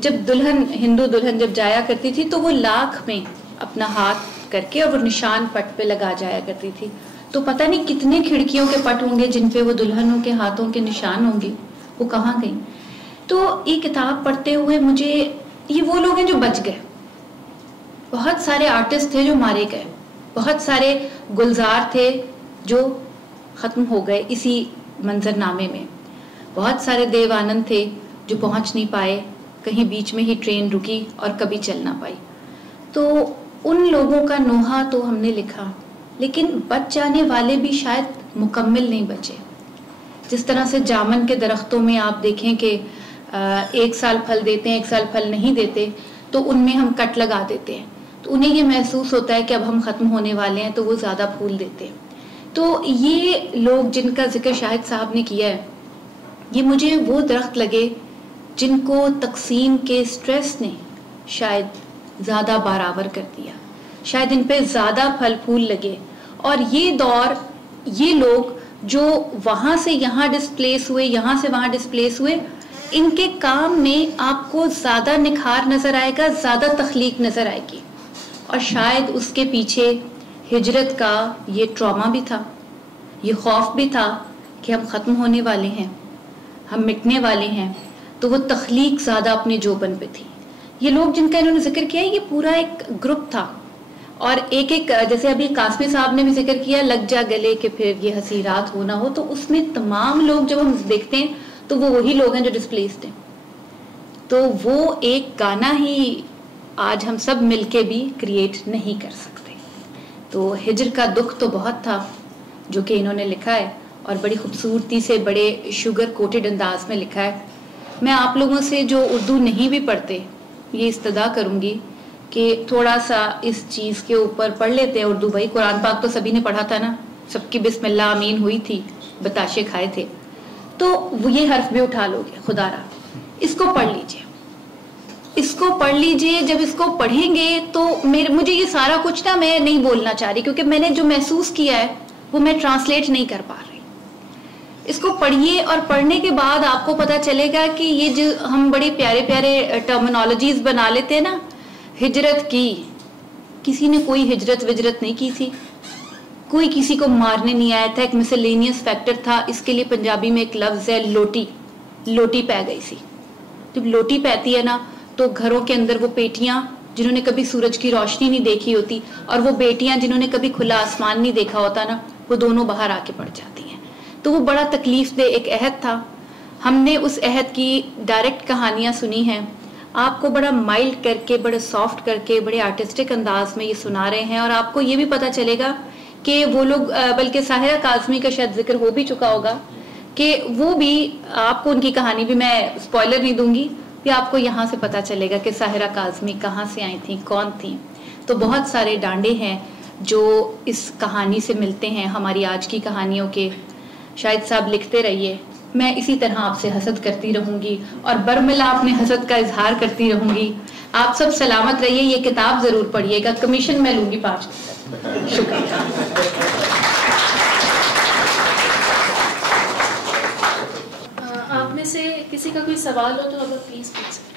جب دلہن, ہندو دلہن جب جایا کرتی تھی تو وہ لاکھ میں اپنا ہاتھ کر کے اور وہ نشان پٹ پہ لگا جایا کرتی تھی. تو پتہ نہیں کتنے کھڑکیوں کے پٹ ہوں گے جن پہ وہ دلہنوں کے ہاتھوں کے نشان ہوں گے, وہ کہاں گئیں. تو یہ کتاب پڑھتے ہوئے مجھے, یہ وہ لوگ ہیں جو بچ گئے, بہت سارے آرٹسٹ تھے جو مارے گئے, بہت سارے گلزار تھے جو ختم ہو گئے اسی منظر نامے میں, بہت سارے دیو آنند تھے جو پہنچ نہیں پائے, کہیں بیچ میں ہی ٹرین رکی اور کبھی چل نہ پائی. تو ان لوگوں کا نوحہ تو ہم نے لکھا, لیکن بچ جانے والے بھی شاید مکمل نہیں بچے. جس طرح سے جامن کے درختوں میں آپ دیکھیں کہ 1 سال پھل دیتے ہیں, 1 سال پھل نہیں دیتے, تو ان میں ہم کٹ لگا دیتے ہیں, تو انہیں یہ محسوس ہوتا ہے کہ اب ہم ختم ہونے والے ہیں, تو وہ زیادہ پھول دیتے ہیں. تو یہ لوگ جن کا ذکر شاہد صاحب نے کیا ہے, یہ مجھے وہ درخت لگے جن کو تقسیم کے سٹریس نے شاید زیادہ بارآور کر دیا, شاید ان پہ زیادہ پھل پھول لگے. اور یہ دور, یہ لوگ جو وہاں سے یہاں ڈسپلیس ہوئے, یہاں سے وہاں ڈسپلیس ہوئے, ان کے کام میں آپ کو زیادہ نکھار نظر آئے گا, زیادہ تخلیق نظر آئے گی. اور شاید اس کے پیچھے ہجرت کا یہ ٹراما بھی تھا, یہ خوف بھی تھا کہ ہم ختم ہونے والے ہیں, ہم مٹنے والے ہیں. تو وہ تخلیق زیادہ اپنے جوبن پہ تھی. یہ لوگ جن کا انہوں نے ذکر کیا, یہ پورا ایک گروپ تھا, اور ایک جیسے ابھی قاسمی صاحب نے بھی ذکر کیا, لگ جا گلے کہ پھر یہ ہنسی رات ہو نہ ہو, تو اس میں تمام لوگ جب ہم دیکھتے ہیں تو وہ وہی لوگ ہیں جو ڈسپلیسڈ ہیں. تو وہ ایک گانا ہی آج ہم سب مل کے بھی کریٹ نہیں کر سکتے. تو ہجر کا دکھ تو بہت تھا جو کہ انہوں نے لکھا ہے, اور بڑی خوبصورتی سے بڑے شوگر کوٹڈ انداز میں لکھا ہے. میں آپ لوگوں سے جو اردو نہیں بھی پڑھتے یہ استدعا کروں گی کہ تھوڑا سا اس چیز کے اوپر پڑھ لیتے ہیں اردو. بھائی قرآن پاک تو سبھی نے پڑھا تھا نا, سب کی بسم اللہ آمین ہوئی تھی, بتاشے کھائے تھے, تو وہ یہ حرف بھی اٹھا لو گے. خدا را اس کو پڑھ لیجئے, اس کو پڑھ لیجئے. جب اس کو پڑھیں گے تو مجھے یہ سارا کچھ نا میں نہیں بولنا چاہ رہی, کیونکہ میں نے جو محسوس کیا ہے وہ میں ٹرانسلیٹ نہیں کر پا رہی. اس کو پڑھیے, اور پڑھنے کے بعد آپ کو پتا چلے گا کہ یہ جو ہم بڑے پیارے پیارے ٹرمینالوجیز بنا لیتے ہیں نا, ہجرت کی, کسی نے کوئی ہجرت وجرت نہیں کی تھی, کوئی کسی کو مارنے نہیں آیا تھا, ایک مسلینیس فیکٹر تھا. اس کے لیے پنجابی میں ایک لفظ ہے لوٹی, لوٹی پہ گئی سی. جب لوٹی پہتی ہے نا تو گھروں کے اندر وہ بیٹیاں جنہوں نے کبھی سورج کی روشنی نہیں دیکھی ہوتی, اور وہ بیٹیاں جنہوں نے کبھی کھلا آسمان نہیں دیکھا ہوتا نا, وہ دونوں باہر آ کے پڑ جاتی ہیں. تو وہ بڑا تکلیف دہ ایک عہد تھا. ہم نے اس عہد کی ڈائریکٹ کہانیاں سنی ہیں, آپ کو بڑا مائلڈ کر کے, بڑے سافٹ کر کے, بڑے آرٹسٹک انداز میں یہ سنا رہے ہیں. اور آپ کو یہ بھی پتا چلے گا کہ وہ لوگ, بلکہ ساحرہ کاظمی کا شاید ذکر ہو بھی چکا ہوگا, کہ وہ بھی آپ کو ان کی کہانی بھی, میں اسپوائلر نہیں دوں گی, بھی آپ کو یہاں سے پتا چلے گا کہ ساحرہ کاظمی کہاں سے آئی تھیں, کون تھیں. تو بہت سارے ڈانڈے ہیں جو اس کہانی سے ملتے ہیں, ہماری آج کی کہانیوں کے. شاہد صاحب لکھتے رہیے, میں اسی طرح آپ سے حسد کرتی رہوں گی اور برملا اپنے حسد کا اظہار کرتی رہوں گی. آپ سب سلامت رہیے, یہ کتاب ضرور پڑھیے گا, کمیشن میں لوں گی 5. شکریہ. آپ میں سے کسی کا کوئی سوال ہو تو اگر پلیز پوچھ سکتے.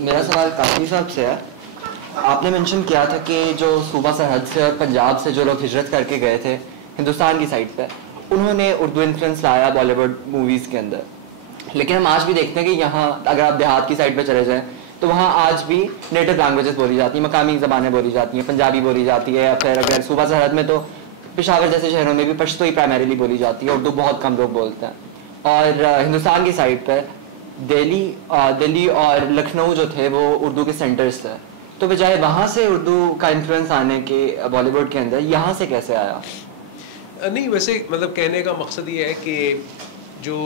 میرا سوال کافی صاحب سے ہے. آپ نے مینشن کیا تھا کہ جو صوبہ سرحد سے اور پنجاب سے جو لوگ ہجرت کر کے گئے تھے ہندوستان کی سائڈ پہ, انہوں نے اردو انفلوئنس لایا بالی ووڈ موویز کے اندر. لیکن ہم آج بھی دیکھتے ہیں کہ یہاں اگر آپ دیہات کی سائڈ پہ چلے جائیں تو وہاں آج بھی نیٹو لینگویجز بولی جاتی ہیں, مقامی زبانیں بولی جاتی ہیں, پنجابی بولی جاتی ہے, یا پھر اگر صوبہ سرحد میں تو پشاور جیسے شہروں میں بھی پشتو ہی پرائمریلی بولی جاتی ہے, اردو بہت کم لوگ بولتے ہیں. اور ہندوستان کی سائڈ پہ دلی اور لکھنؤ جو تھے وہ اردو کے سینٹرز تھے, تو بجائے وہاں سے اردو کا انفلوئنس آنے کے بالی ووڈ کے اندر یہاں سے کیسے آیا؟ نہیں, ویسے مطلب کہنے کا مقصد یہ ہے کہ جو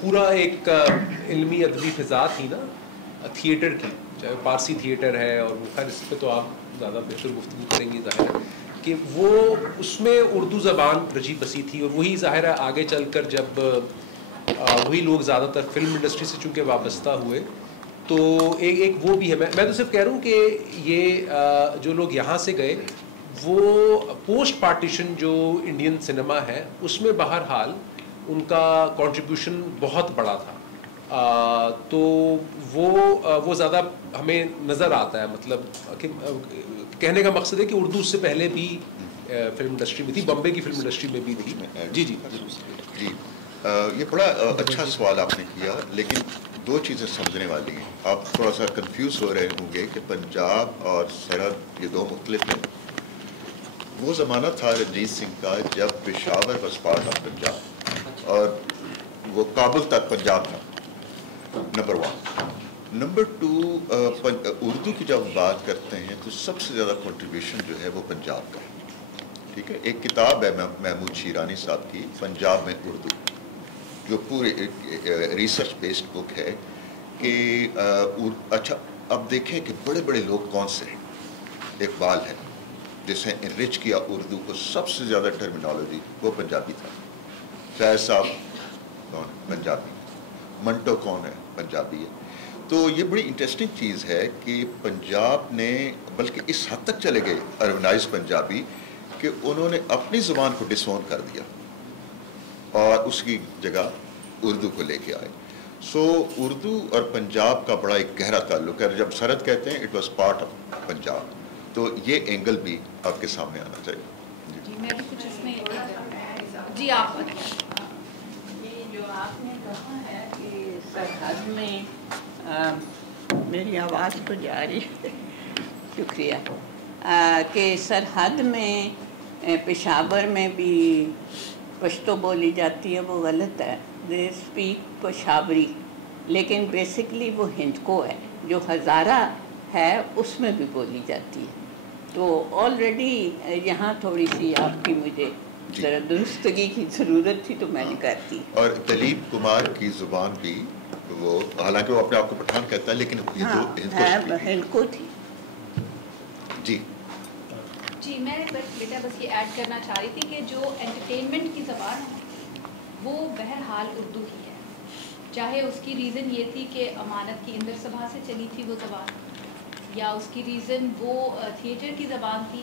پورا ایک علمی ادبی فضا تھی نا تھیٹر کی, چاہے پارسی تھیٹر ہے, اور خیر اس پہ تو آپ زیادہ بہتر گفتگو کریں گے, ظاہر ہے کہ وہ اس میں اردو زبان رچی بسی تھی. اور وہی ظاہر ہے آگے چل کر جب وہی لوگ زیادہ تر فلم انڈسٹری سے چونکہ وابستہ ہوئے تو ایک وہ بھی ہے. میں تو صرف کہہ رہا ہوں کہ یہ جو لوگ یہاں سے گئے وہ پوسٹ پارٹیشن جو انڈین سنیما ہے اس میں بہرحال ان کا کنٹریبیوشن بہت بڑا تھا. تو وہ زیادہ ہمیں نظر آتا ہے. مطلب کہ کہنے کا مقصد ہے کہ اردو اس سے پہلے بھی فلم انڈسٹری میں تھی, بمبے کی فلم انڈسٹری میں بھی تھی. جی یہ بڑا اچھا سوال آپ نے کیا, لیکن 2 چیزیں سمجھنے والی ہیں. آپ تھوڑا سا کنفیوز ہو رہے ہوں گے کہ پنجاب اور سرحد یہ 2 مختلف ہیں. وہ زمانہ تھا رنجیت سنگھ کا جب Peshawar was part of Punjab اور وہ کابل تک پنجاب تھا, نمبر 1. نمبر 2, اردو کی جب بات کرتے ہیں تو سب سے زیادہ کنٹریبیوشن جو ہے وہ پنجاب کا ہے. ٹھیک ہے, ایک کتاب ہے محمود شیرانی صاحب کی پنجاب میں اردو, جو پورے ریسرچ بیسڈ بک ہے کہ اچھا اب دیکھیں کہ بڑے بڑے لوگ کون سے ہیں. اقبال ہے جس نے انرچ کیا اردو کو, سب سے زیادہ ٹرمینالوجی وہ پنجابی تھا. فیض صاحب کون, پنجابی. منٹو کون ہے, پنجابی ہے. تو یہ بڑی انٹرسٹنگ چیز ہے کہ پنجاب نے بلکہ اس حد تک چلے گئے اربنائز پنجابی کہ انہوں نے اپنی زبان کو ڈس اون کر دیا اور اس کی جگہ اردو کو لے کے آئے. سو اردو اور پنجاب کا بڑا ایک گہرا تعلق ہے. جب سرحد کہتے ہیں it was part of Punjab, تو یہ اینگل بھی آپ کے سامنے آنا چاہیے. جی میں بھی کچھ اس میں جی آپ یہ جو آپ نے کہا ہے کہ سرحد میں میری آواز تو جا رہی ہے, شکریہ, کہ سرحد میں پشاور میں بھی پشتو بولی جاتی ہے, وہ غلط ہے. دے اسپیک پشاوری, لیکن بیسکلی وہ ہندکو ہے, جو ہزارہ ہے اس میں بھی بولی جاتی ہے. تو آلریڈی یہاں تھوڑی سی آپ کی مجھے ذرا درستگی کی ضرورت تھی تو میں نے کر دی. اور دلیپ کمار کی زبان بھی وہ, حالانکہ وہ اپنے آپ کو پٹھان کہتا ہے, لیکن ہندکو تھی. جی جی میں بیٹا بس یہ ایڈ کرنا چاہ رہی تھی کہ جو انٹرٹینمنٹ کی زبان ہے وہ بہرحال اردو ہی ہے, چاہے اس کی ریزن یہ تھی کہ امانت کی اندر سبھا سے چلی تھی وہ زبان, یا اس کی ریزن وہ تھیٹر کی زبان تھی.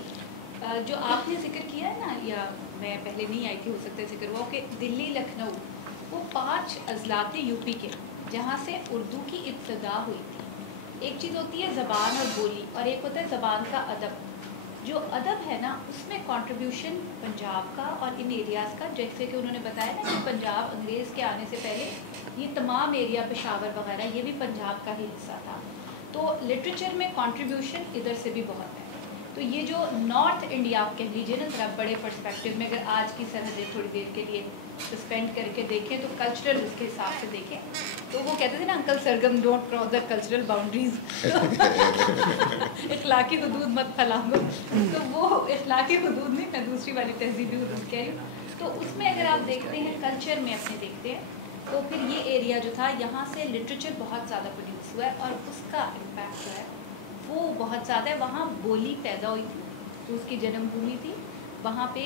جو آپ نے ذکر کیا ہے نا, یا میں پہلے نہیں آئی تھی, ہو سکتا ہے ذکر ہوا کہ دلی لکھنؤ وہ 5 اضلاع یو پی کے جہاں سے اردو کی ابتدا ہوئی تھی. ایک چیز ہوتی ہے زبان اور بولی, اور ایک ہوتا ہے زبان کا ادب. جو ادب ہے نا اس میں کنٹریبیوشن پنجاب کا اور ان ایریاز کا, جیسے کہ انہوں نے بتایا نا کہ پنجاب انگریز کے آنے سے پہلے یہ تمام ایریا پشاور وغیرہ یہ بھی پنجاب کا ہی حصہ تھا. تو لٹریچر میں کنٹریبیوشن ادھر سے بھی بہت ہے. تو یہ جو نارتھ انڈیا آپ کہہ لیجیے نا ذرا بڑے پرسپیکٹو میں اگر آج کی سرحدیں تھوڑی دیر کے لیے سسپینڈ کر کے دیکھیں تو کلچرل اس کے حساب سے دیکھیں تو وہ کہتے تھے نا uncle Sargam don't cross the cultural boundaries اخلاقی حدود مت پھیلاؤ. تو وہ اخلاقی حدود نہیں, میں دوسری والی تہذیبی حدود کہہ رہی ہوں. تو اس میں اگر آپ دیکھتے ہیں کلچر میں اپنے دیکھتے ہیں تو پھر یہ ایریا جو تھا یہاں سے لٹریچر بہت زیادہ پروڈیوس ہوا ہے اور اس کا امپیکٹ جو ہے وہ بہت زیادہ ہے. وہاں بولی پیدا ہوئی تھی تو اس کی جنم بھومی تھی, وہاں پہ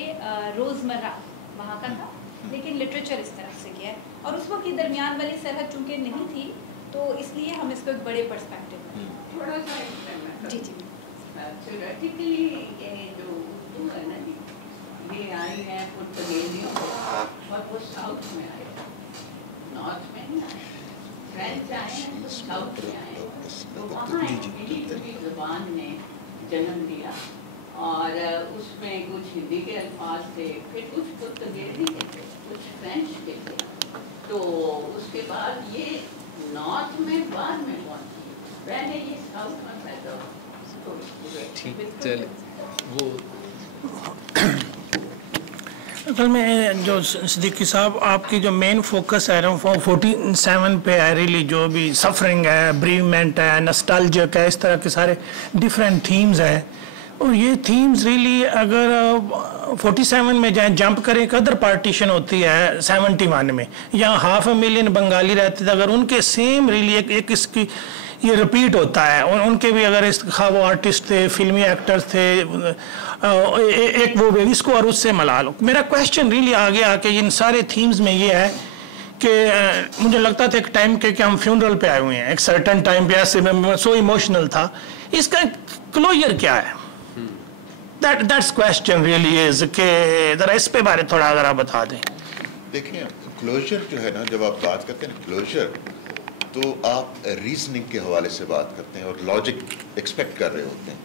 روزمرہ وہاں کا تھا, لیکن لٹریچر اس طرف سے کیا ہے. اور اس وقت کی درمیان والی سرحد چونکہ نہیں تھی تو اس لیے ہم اس کو ایک بڑے پرسپیکٹو میں تھوڑا سا جی جی تھیوریٹیکلی یہ جو اردو ہے نا یہ آئی ہے پرتگالیوں اور وہ ساؤتھ میں آئے, نارتھ میں نہیں آئے. فرینچ آئے ہیں تو ساؤتھ میں آئے تو وہاں انگلش زبان نے جنم دیا اور اس میں کچھ ہندی کے الفاظ تھے, پھر کچھ پرتگالی کے تھے, کچھ فرینچ کے تھے. تو اس کے بعد یہ نارتھ میں بعد میں پہنچی, پہلے یہ ساؤتھ میں پیدا ہوا. اصل میں جو صدیقی صاحب آپ کی جو مین فوکس ہے 47 پہ ہے, ریلی جو بھی سفرنگ ہے, بریومنٹ ہے, نسٹالجک ہے, اس طرح کے سارے ڈفرینٹ تھیمز ہیں. اور یہ تھیمز ریلی اگر 47 میں جائیں جمپ کریں ایک ادر پارٹیشن ہوتی ہے 71 میں, یہاں 500,000 بنگالی رہتے تھے, اگر ان کے سیم ریلی ایک اس کی یہ رپیٹ ہوتا ہے. ان کے بھی اگر وہ آرٹسٹ تھے, فلمی ایکٹرز تھے, ایک وہ اس کو اور اس سے ملا لو. میرا کویشچن ریلی آگے آ کے ان سارے تھیمز میں یہ ہے کہ مجھے لگتا تھا ایک ٹائم کہ ہم فیونرل پہ آئے ہوئے ہیں, ایک سرٹن ٹائم پہ ایسے میں سو ایموشنل تھا. اس کا کلوجر کیا ہے؟ That's question really is کہ ذرا اس پہ بارے تھوڑا اگر آپ بتا دیں. دیکھیں کلوجر جو ہے نا, جب آپ بات کرتے ہیں نا کلوجر تو آپ ریزننگ کے حوالے سے بات کرتے ہیں اور لاجک ایکسپیکٹ کر رہے ہوتے ہیں.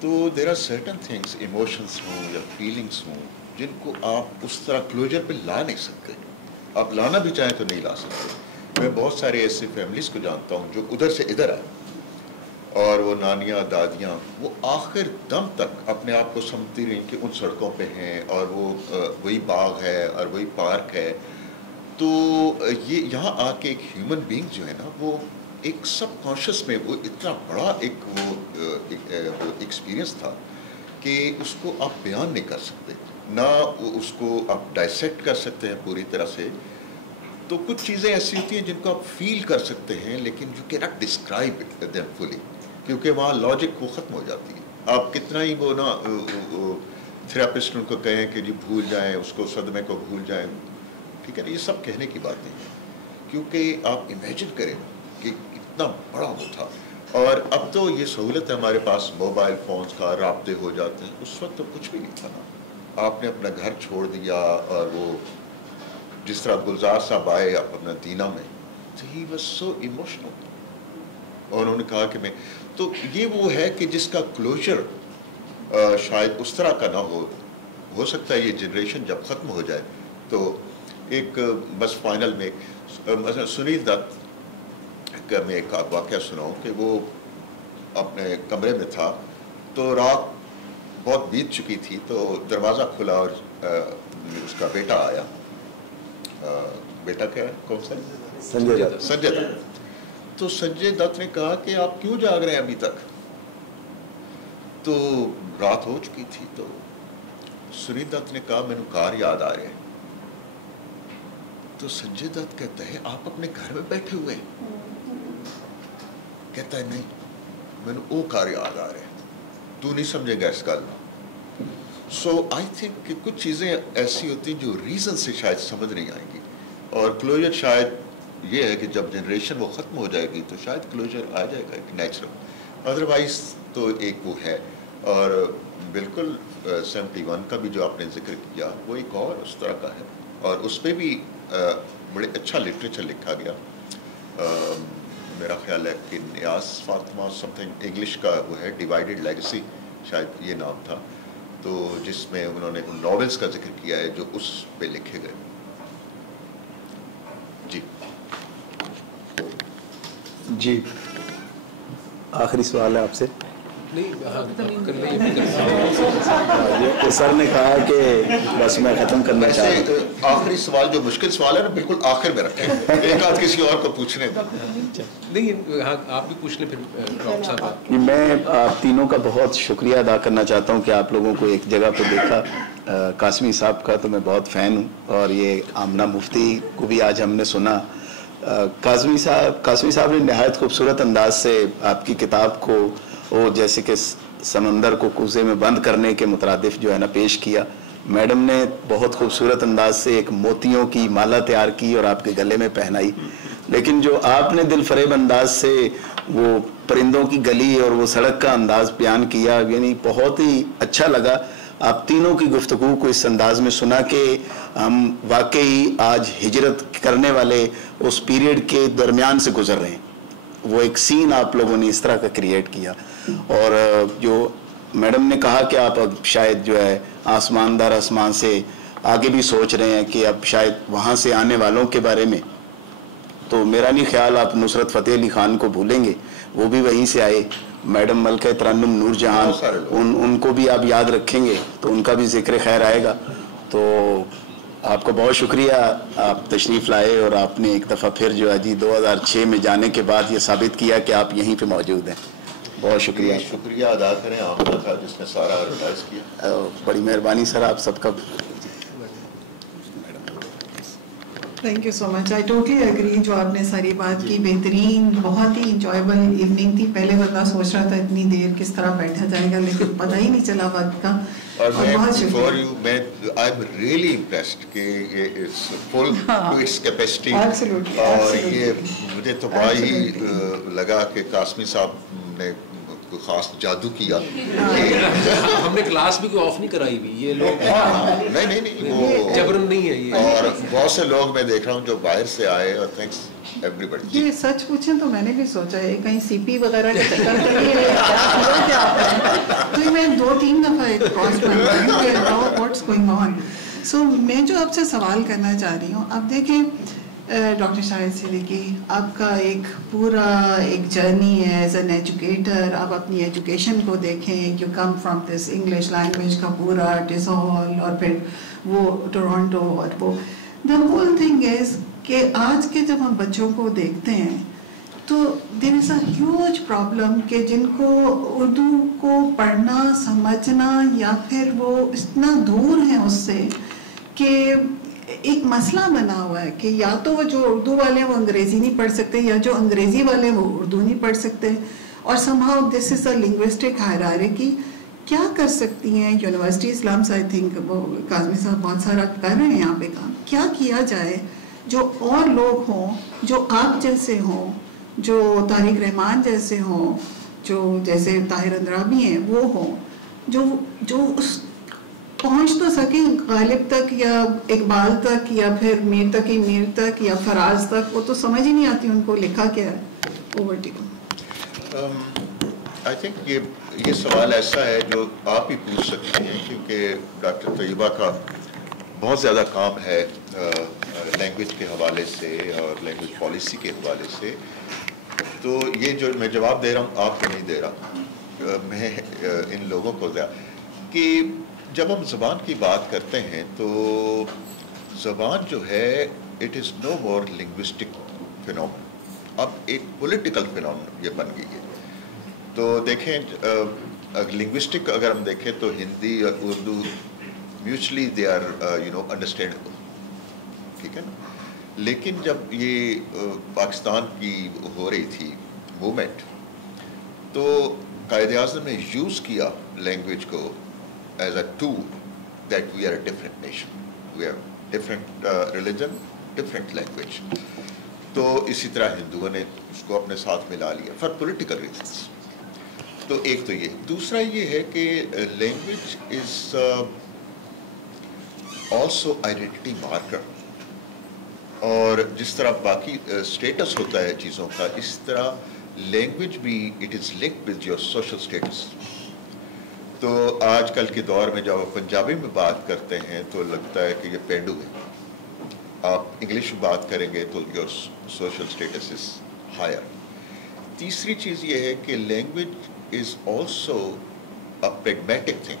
تو there are certain things, emotions ہوں یا فیلنگس ہوں, جن کو آپ اس طرح کلوجر پہ لا نہیں سکتے. آپ لانا بھی چاہیں تو نہیں لا سکتے. میں بہت سارے ایسے فیملیز کو جانتا ہوں جو ادھر سے ادھر آئے اور وہ نانیاں دادیاں وہ آخر دم تک اپنے آپ کو سمجھتی رہیں کہ ان سڑکوں پہ ہیں اور وہ وہی باغ ہے اور وہی پارک ہے. تو یہ یہاں آ کے ایک ہیومن بینگ جو ہے نا وہ ایک سب کانشیس میں وہ اتنا بڑا ایک وہ ایکسپیرئنس تھا کہ اس کو آپ بیان نہیں کر سکتے, نہ اس کو آپ ڈائسیکٹ کر سکتے ہیں پوری طرح سے. تو کچھ چیزیں ایسی ہوتی ہیں جن کو آپ فیل کر سکتے ہیں لیکن you can not describe them fully, کیونکہ وہاں لاجک وہ ختم ہو جاتی ہے. آپ کتنا ہی وہ نا تھراپسٹ ان کو کہیں کہ جی بھول جائیں اس کو, صدمے کو بھول جائیں, ٹھیک ہے نا, یہ سب کہنے کی باتیں ہیں. کیونکہ آپ امیجن کریں کہ کتنا بڑا وہ تھا. اور اب تو یہ سہولت ہے ہمارے پاس, موبائل فونز کا رابطے ہو جاتے ہیں. اس وقت تو کچھ بھی نہیں تھا نا, آپ نے اپنا گھر چھوڑ دیا اور وہ جس طرح گلزار صاحب آئے اپنا دینا میں, ہی واز سو ایموشنل. اور انہوں نے کہا کہ میں تو یہ وہ ہے کہ جس کا کلوجر شاید اس طرح کا نہ ہو سکتا ہے یہ جنریشن جب ختم ہو جائے تو ایک بس فائنل میں مثلا سنیل دت کا میں ایک واقعہ سناؤں کہ وہ اپنے کمرے میں تھا تو رات بہت بیت چکی تھی تو دروازہ کھلا اور اس کا بیٹا آیا. بیٹا کیا ہے, کون سا؟ سنجے دت. تو سنجے دت نے کہا کہ آپ کیوں جاگ رہے ہیں ابھی تک؟ تو رات ہو چکی تھی. تو سنیل دت نے کہا مینو کار یاد آ رہے ہیں. تو سنجے دت کہتا ہے آپ اپنے گھر میں بیٹھے ہوئے ہیں؟ کہتا ہے نہیں, مینو وہ کار یاد آ رہے ہیں, تو نہیں سمجھے گا اس گل. سو آئی تھنک کہ کچھ چیزیں ایسی ہوتی ہیں جو ریزن سے شاید سمجھ نہیں آئیں گی. اور کلوجر شاید یہ ہے کہ جب جنریشن وہ ختم ہو جائے گی تو شاید کلوجر آ جائے گا ایک نیچرل. ادروائز تو ایک وہ ہے. اور بالکل 71 کا بھی جو آپ نے ذکر کیا وہ ایک اور اس طرح کا ہے, اور اس پہ بھی بڑے اچھا لٹریچر لکھا گیا. میرا خیال ہے کہ نیاز فاطمہ سم تھنگ انگلش کا وہ ہے, ڈیوائیڈڈ لیگیسی شاید یہ نام تھا, تو جس میں انہوں نے ان ناولز کا ذکر کیا ہے جو اس پہ لکھے گئے. جی آخری سوال ہے آپ سے. سر نے کہا کہ بس میں ختم کرنا چاہتا ہوں. آخری سوال جو مشکل سوال ہے نا بالکل آخر میں رکھیں, ایک آدھ کسی اور کو پوچھنے دیں. نہیں آپ بھی پوچھ لیں پھر ڈاکٹر صاحب. میں آپ تینوں کا بہت شکریہ ادا کرنا چاہتا ہوں کہ آپ لوگوں کو ایک جگہ پہ دیکھا. قاسمی صاحب کا تو میں بہت فین ہوں, اور یہ آمنہ مفتی کو بھی آج ہم نے سنا. قاسمی صاحب نے نہایت خوبصورت انداز سے آپ کی کتاب کو وہ جیسے کہ سمندر کو کوزے میں بند کرنے کے مترادف جو ہے نا پیش کیا. میڈم نے بہت خوبصورت انداز سے ایک موتیوں کی مالا تیار کی اور آپ کے گلے میں پہنائی, لیکن جو آپ نے دل فریب انداز سے وہ پرندوں کی گلی اور وہ سڑک کا انداز بیان کیا, یعنی بہت ہی اچھا لگا. آپ تینوں کی گفتگو کو اس انداز میں سنا کہ ہم واقعی آج ہجرت کرنے والے اس پیریڈ کے درمیان سے گزر رہے ہیں. وہ ایک سین آپ لوگوں نے اس طرح کا کریٹ کیا, اور جو میڈم نے کہا کہ آپ اب شاید جو ہے آسمان در آسمان سے آگے بھی سوچ رہے ہیں کہ اب شاید وہاں سے آنے والوں کے بارے میں, تو میرا نہیں خیال آپ نصرت فتح علی خان کو بھولیں گے, وہ بھی وہیں سے آئے. میڈم ملکہ ترنم نور جہان, ان کو بھی آپ یاد رکھیں گے تو ان کا بھی ذکر خیر آئے گا. تو آپ کا بہت شکریہ, آپ تشریف لائے, اور آپ نے ایک دفعہ پھر جو ہے جی 2006 میں جانے کے بعد یہ ثابت کیا کہ آپ یہیں پہ موجود ہیں. بہت شکریہ. شکریہ ادا کریں آمنہ کا جس نے سارا ایڈورٹائز کیا. بڑی مہربانی سر آپ سب کا. Thank you so much. I totally agree جو آپ نے ساری بات کی. بہترین, بہت ہی انجوائبل ایوننگ تھی. پہلے بندہ سوچ رہا تھا اتنی دیر کس طرح بیٹھا جائے گا, لیکن پتہ ہی نہیں چلا وقت کا. اور بہت شکریہ. میں آئی ایم ریئلی امپریسڈ کہ یہ فل ٹو اٹس کیپیسٹی, اور یہ مجھے تو بڑا ہی لگا کہ قاسمی صاحب نے کوئی خاص جادو کیا. ہم نے کلاس بھی کوئی آف نہیں کرائی ہوئی, یہ لوگ نہیں وہ جبرن نہیں ہے یہ. اور بہت سے لوگ میں دیکھ رہا ہوں جو باہر سے آئے, اور تھینکس ایوری بڈی. جی سچ پوچھیں تو میں نے بھی سوچا ہے کہیں سی پی وغیرہ کے چکر کے لیے کیا تو میں 2-3 دفعہ ایک کورس بن رہی ہوں کہ واٹس گوئنگ آن. سو میں جو آپ سے سوال کرنا چاہ رہی ہوں, آپ دیکھیں ڈاکٹر شاہد صدیقی, آپ کا ایک پورا ایک جرنی ہے ایز این ایجوکیٹر. آپ اپنی ایجوکیشن کو دیکھیں, you come from this English language کا پورا ٹیزول, اور پھر وہ ٹورانٹو, اور وہ دا ہول تھنگ از کہ آج کے جب ہم بچوں کو دیکھتے ہیں تو دیر از اے ہیوج پرابلم کہ جن کو اردو کو پڑھنا سمجھنا یا پھر وہ اتنا دور ہیں اس سے کہ ایک مسئلہ بنا ہوا ہے کہ یا تو وہ جو اردو والے وہ انگریزی نہیں پڑھ سکتے, یا جو انگریزی والے وہ اردو نہیں پڑھ سکتے, اور somehow this is a linguistic hierarchy. کیا کر سکتی ہیں یونیورسٹی اسلام سے؟ آئی تھنک وہ قاسمی صاحب بہت سارا کر رہے ہیں یہاں پہ کام. کیا کیا جائے جو اور لوگ ہوں, جو آپ جیسے ہوں, جو طارق رحمان جیسے ہوں, جو جیسے طاہر اندرابی ہیں وہ ہوں, جو اس پہنچ تو سکیں غالب تک یا اقبال تک یا پھر میر تقی میر تک یا فراز تک. وہ تو سمجھ ہی نہیں آتی ان کو لکھا کیا ہے. Over to you. I think یہ سوال ایسا ہے جو آپ ہی پوچھ سکتے ہیں, کیونکہ ڈاکٹر طیبہ کا بہت زیادہ کام ہے لینگویج کے حوالے سے اور لینگویج پالیسی کے حوالے سے. تو یہ جو میں جواب دے رہا ہوں آپ کو نہیں دے رہا, میں ان لوگوں کو کہ جب ہم زبان کی بات کرتے ہیں تو زبان جو ہے it is no more linguistic phenomenon, اب ایک پولیٹیکل فینومن یہ بن گئی ہے. تو دیکھیں لنگوسٹک اگر ہم دیکھیں تو ہندی اور Urdu mutually they are understandable, ٹھیک ہے نا. لیکن جب یہ پاکستان کی ہو رہی تھی موومنٹ تو قائد اعظم نے یوز کیا لینگویج کو as a tool that we are a different nation, we have different religion, different language. تو اسی طرح ہندوؤں نے اس کو اپنے ساتھ ملا لیا for political reasons. تو ایک تو یہ, دوسرا یہ ہے کہ language is also identity marker, اور جس طرح باقی status ہوتا ہے چیزوں کا, اس طرح language بھی it is linked with your social status. تو آج کل کے دور میں جب آپ پنجابی میں بات کرتے ہیں تو لگتا ہے کہ یہ پینڈو ہے, آپ انگلش میں بات کریں گے تو your social status is higher. تیسری چیز یہ ہے کہ language is also a pragmatic thing,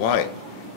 why,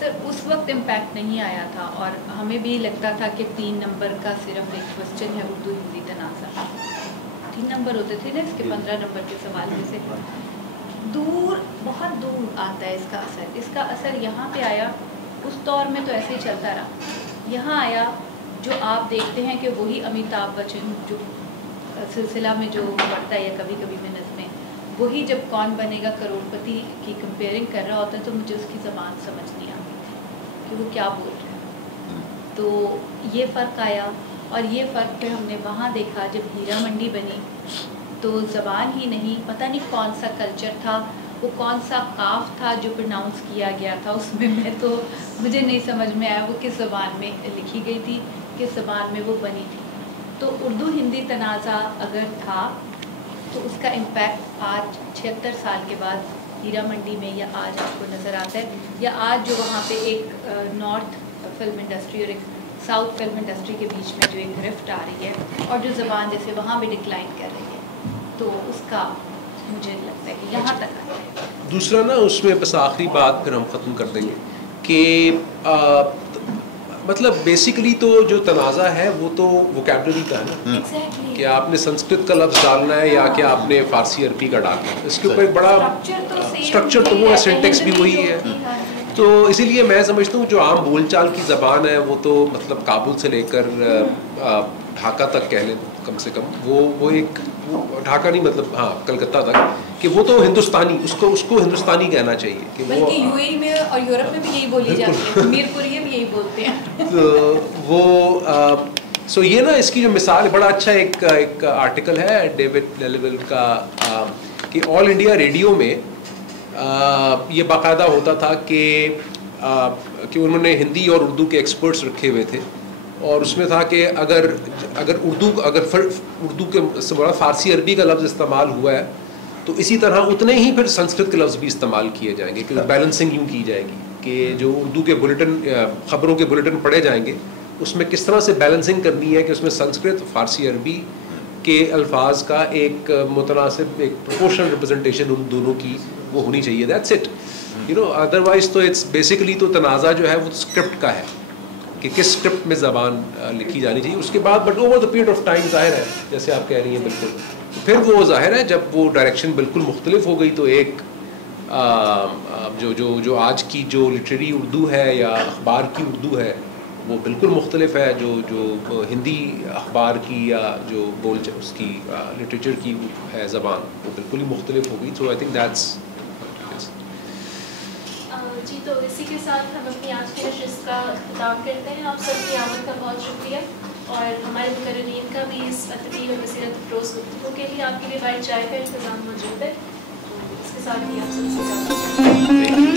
sir اس وقت امپیکٹ نہیں آیا تھا اور ہمیں بھی لگتا تھا کہ 3 نمبر کا صرف ایک کوشچن ہے اردو ہندی تنازع. 3 نمبر ہوتے تھے نا اس کے 15 نمبر کے سوال میں سے. دور بہت دور آتا ہے اس کا اثر. اس کا اثر یہاں پہ آیا. اس دور میں تو ایسے ہی چلتا رہا. یہاں آیا جو آپ دیکھتے ہیں کہ وہی امیتابھ بچن جو سلسلہ میں جو پڑھتا ہے یا کبھی کبھی میں نظمیں, وہی جب کون بنے گا کروڑ پتی کی کمپیئرنگ کر رہا ہوتا ہے تو مجھے اس کی زبان سمجھ نہیں آتی کہ وہ کیا بول رہے ہیں. تو یہ فرق آیا اور یہ فرق پھر ہم نے وہاں دیکھا جب ہیرا منڈی بنی تو زبان ہی نہیں, پتہ نہیں کون سا کلچر تھا, وہ کون سا قاف تھا جو پرناؤنس کیا گیا تھا اس میں تو مجھے نہیں سمجھ میں آیا وہ کس زبان میں لکھی گئی تھی, کس زبان میں وہ بنی تھی. تو اردو ہندی تنازع اگر تھا تو اس کا امپیکٹ آج 76 سال کے بعد ہیرا منڈی میں یا آج آپ کو نظر آتا ہے, یا آج جو وہاں پہ ایک نارتھ فلم انڈسٹری اور ایک ساؤتھ فلم انڈسٹری کے بیچ میں جو ایک رفٹ آ رہی ہے اور جو زبان جیسے وہاں بھی ڈکلائن کر رہی ہے, تو اس کا مجھے لگتا ہے کہ یہاں تک آتا ہے. دوسرا نا اس میں بس آخری بات پھر ہم ختم کر دیں گے کہ مطلب بیسیکلی تو جو تنازع ہے وہ تو ووکیبلری کا ہے نا, کہ آپ نے سنسکرت کا لفظ ڈالنا ہے یا کہ آپ نے فارسی عربی کا ڈالنا ہے. اس کے اوپر ایک بڑا اسٹرکچر تو وہ ہے, سینٹیکس بھی وہی ہے. تو اسی لیے میں سمجھتا ہوں جو عام بول چال کی زبان ہے وہ تو مطلب کابل سے لے کر ڈھاکہ تک کہہ لیں کم سے کم, وہ ایک ڈھاکہ نہیں مطلب ہاں کلکتہ تک, کہ وہ تو ہندوستانی اس کو ہندوستانی کہنا چاہیے. کہ بلکہ یو اے ای میں اور یورپ میں بھی یہی بولی جاتی ہے, میر پوریہ بھی یہی بولتے ہیں. وہ سو یہ نا اس کی جو مثال ہے, بڑا اچھا ایک آرٹیکل ہے ڈیوڈ لیلیول کا کہ آل انڈیا ریڈیو میں یہ باقاعدہ ہوتا تھا کہ انہوں نے ہندی اور اردو کے ایکسپرٹس رکھے ہوئے تھے, اور اس میں تھا کہ اگر اردو کے بڑا فارسی عربی کا لفظ استعمال ہوا ہے تو اسی طرح اتنے ہی پھر سنسکرت کے لفظ بھی استعمال کیے جائیں گے, کہ بیلنسنگ یوں کی جائے گی کہ جو اردو کے بلیٹن خبروں کے بلیٹن پڑھے جائیں گے اس میں کس طرح سے بیلنسنگ کرنی ہے کہ اس میں سنسکرت فارسی عربی کے الفاظ کا ایک متناسب ایک پروپورشنل ریپرزنٹیشن ان دونوں کی وہ ہونی چاہیے. That's it, you know, otherwise تو اٹس بیسیکلی تو تنازع جو ہے وہ اسکرپٹ کا ہے کہ کس اسکرپٹ میں زبان لکھی جانی چاہیے. اس کے بعد but over the period of time ظاہر ہے جیسے آپ کہہ رہی ہیں بالکل, پھر وہ ظاہر ہے جب وہ ڈائریکشن بالکل مختلف ہو گئی تو ایک جو آج کی جو لٹریری اردو ہے یا اخبار کی اردو ہے وہ بالکل مختلف ہے جو ہندی اخبار کی یا جو اس کی لٹریچر کی ہے زبان, وہ بالکل ہی مختلف ہو گئی. سو آئی تھنک دیٹس جی. تو اسی کے ساتھ ہم اپنی آج کی نشست کا اختتام کرتے ہیں. آپ سب کی آمد کا بہت شکریہ, اور ہمارے مقررین کا بھی اس ادبی اور بصیرت افروز گفتگو کے لیے آپ کے لیے وائٹ چائے کا انتظام موجود ہے. اس کے ساتھ ہی آپ سب سے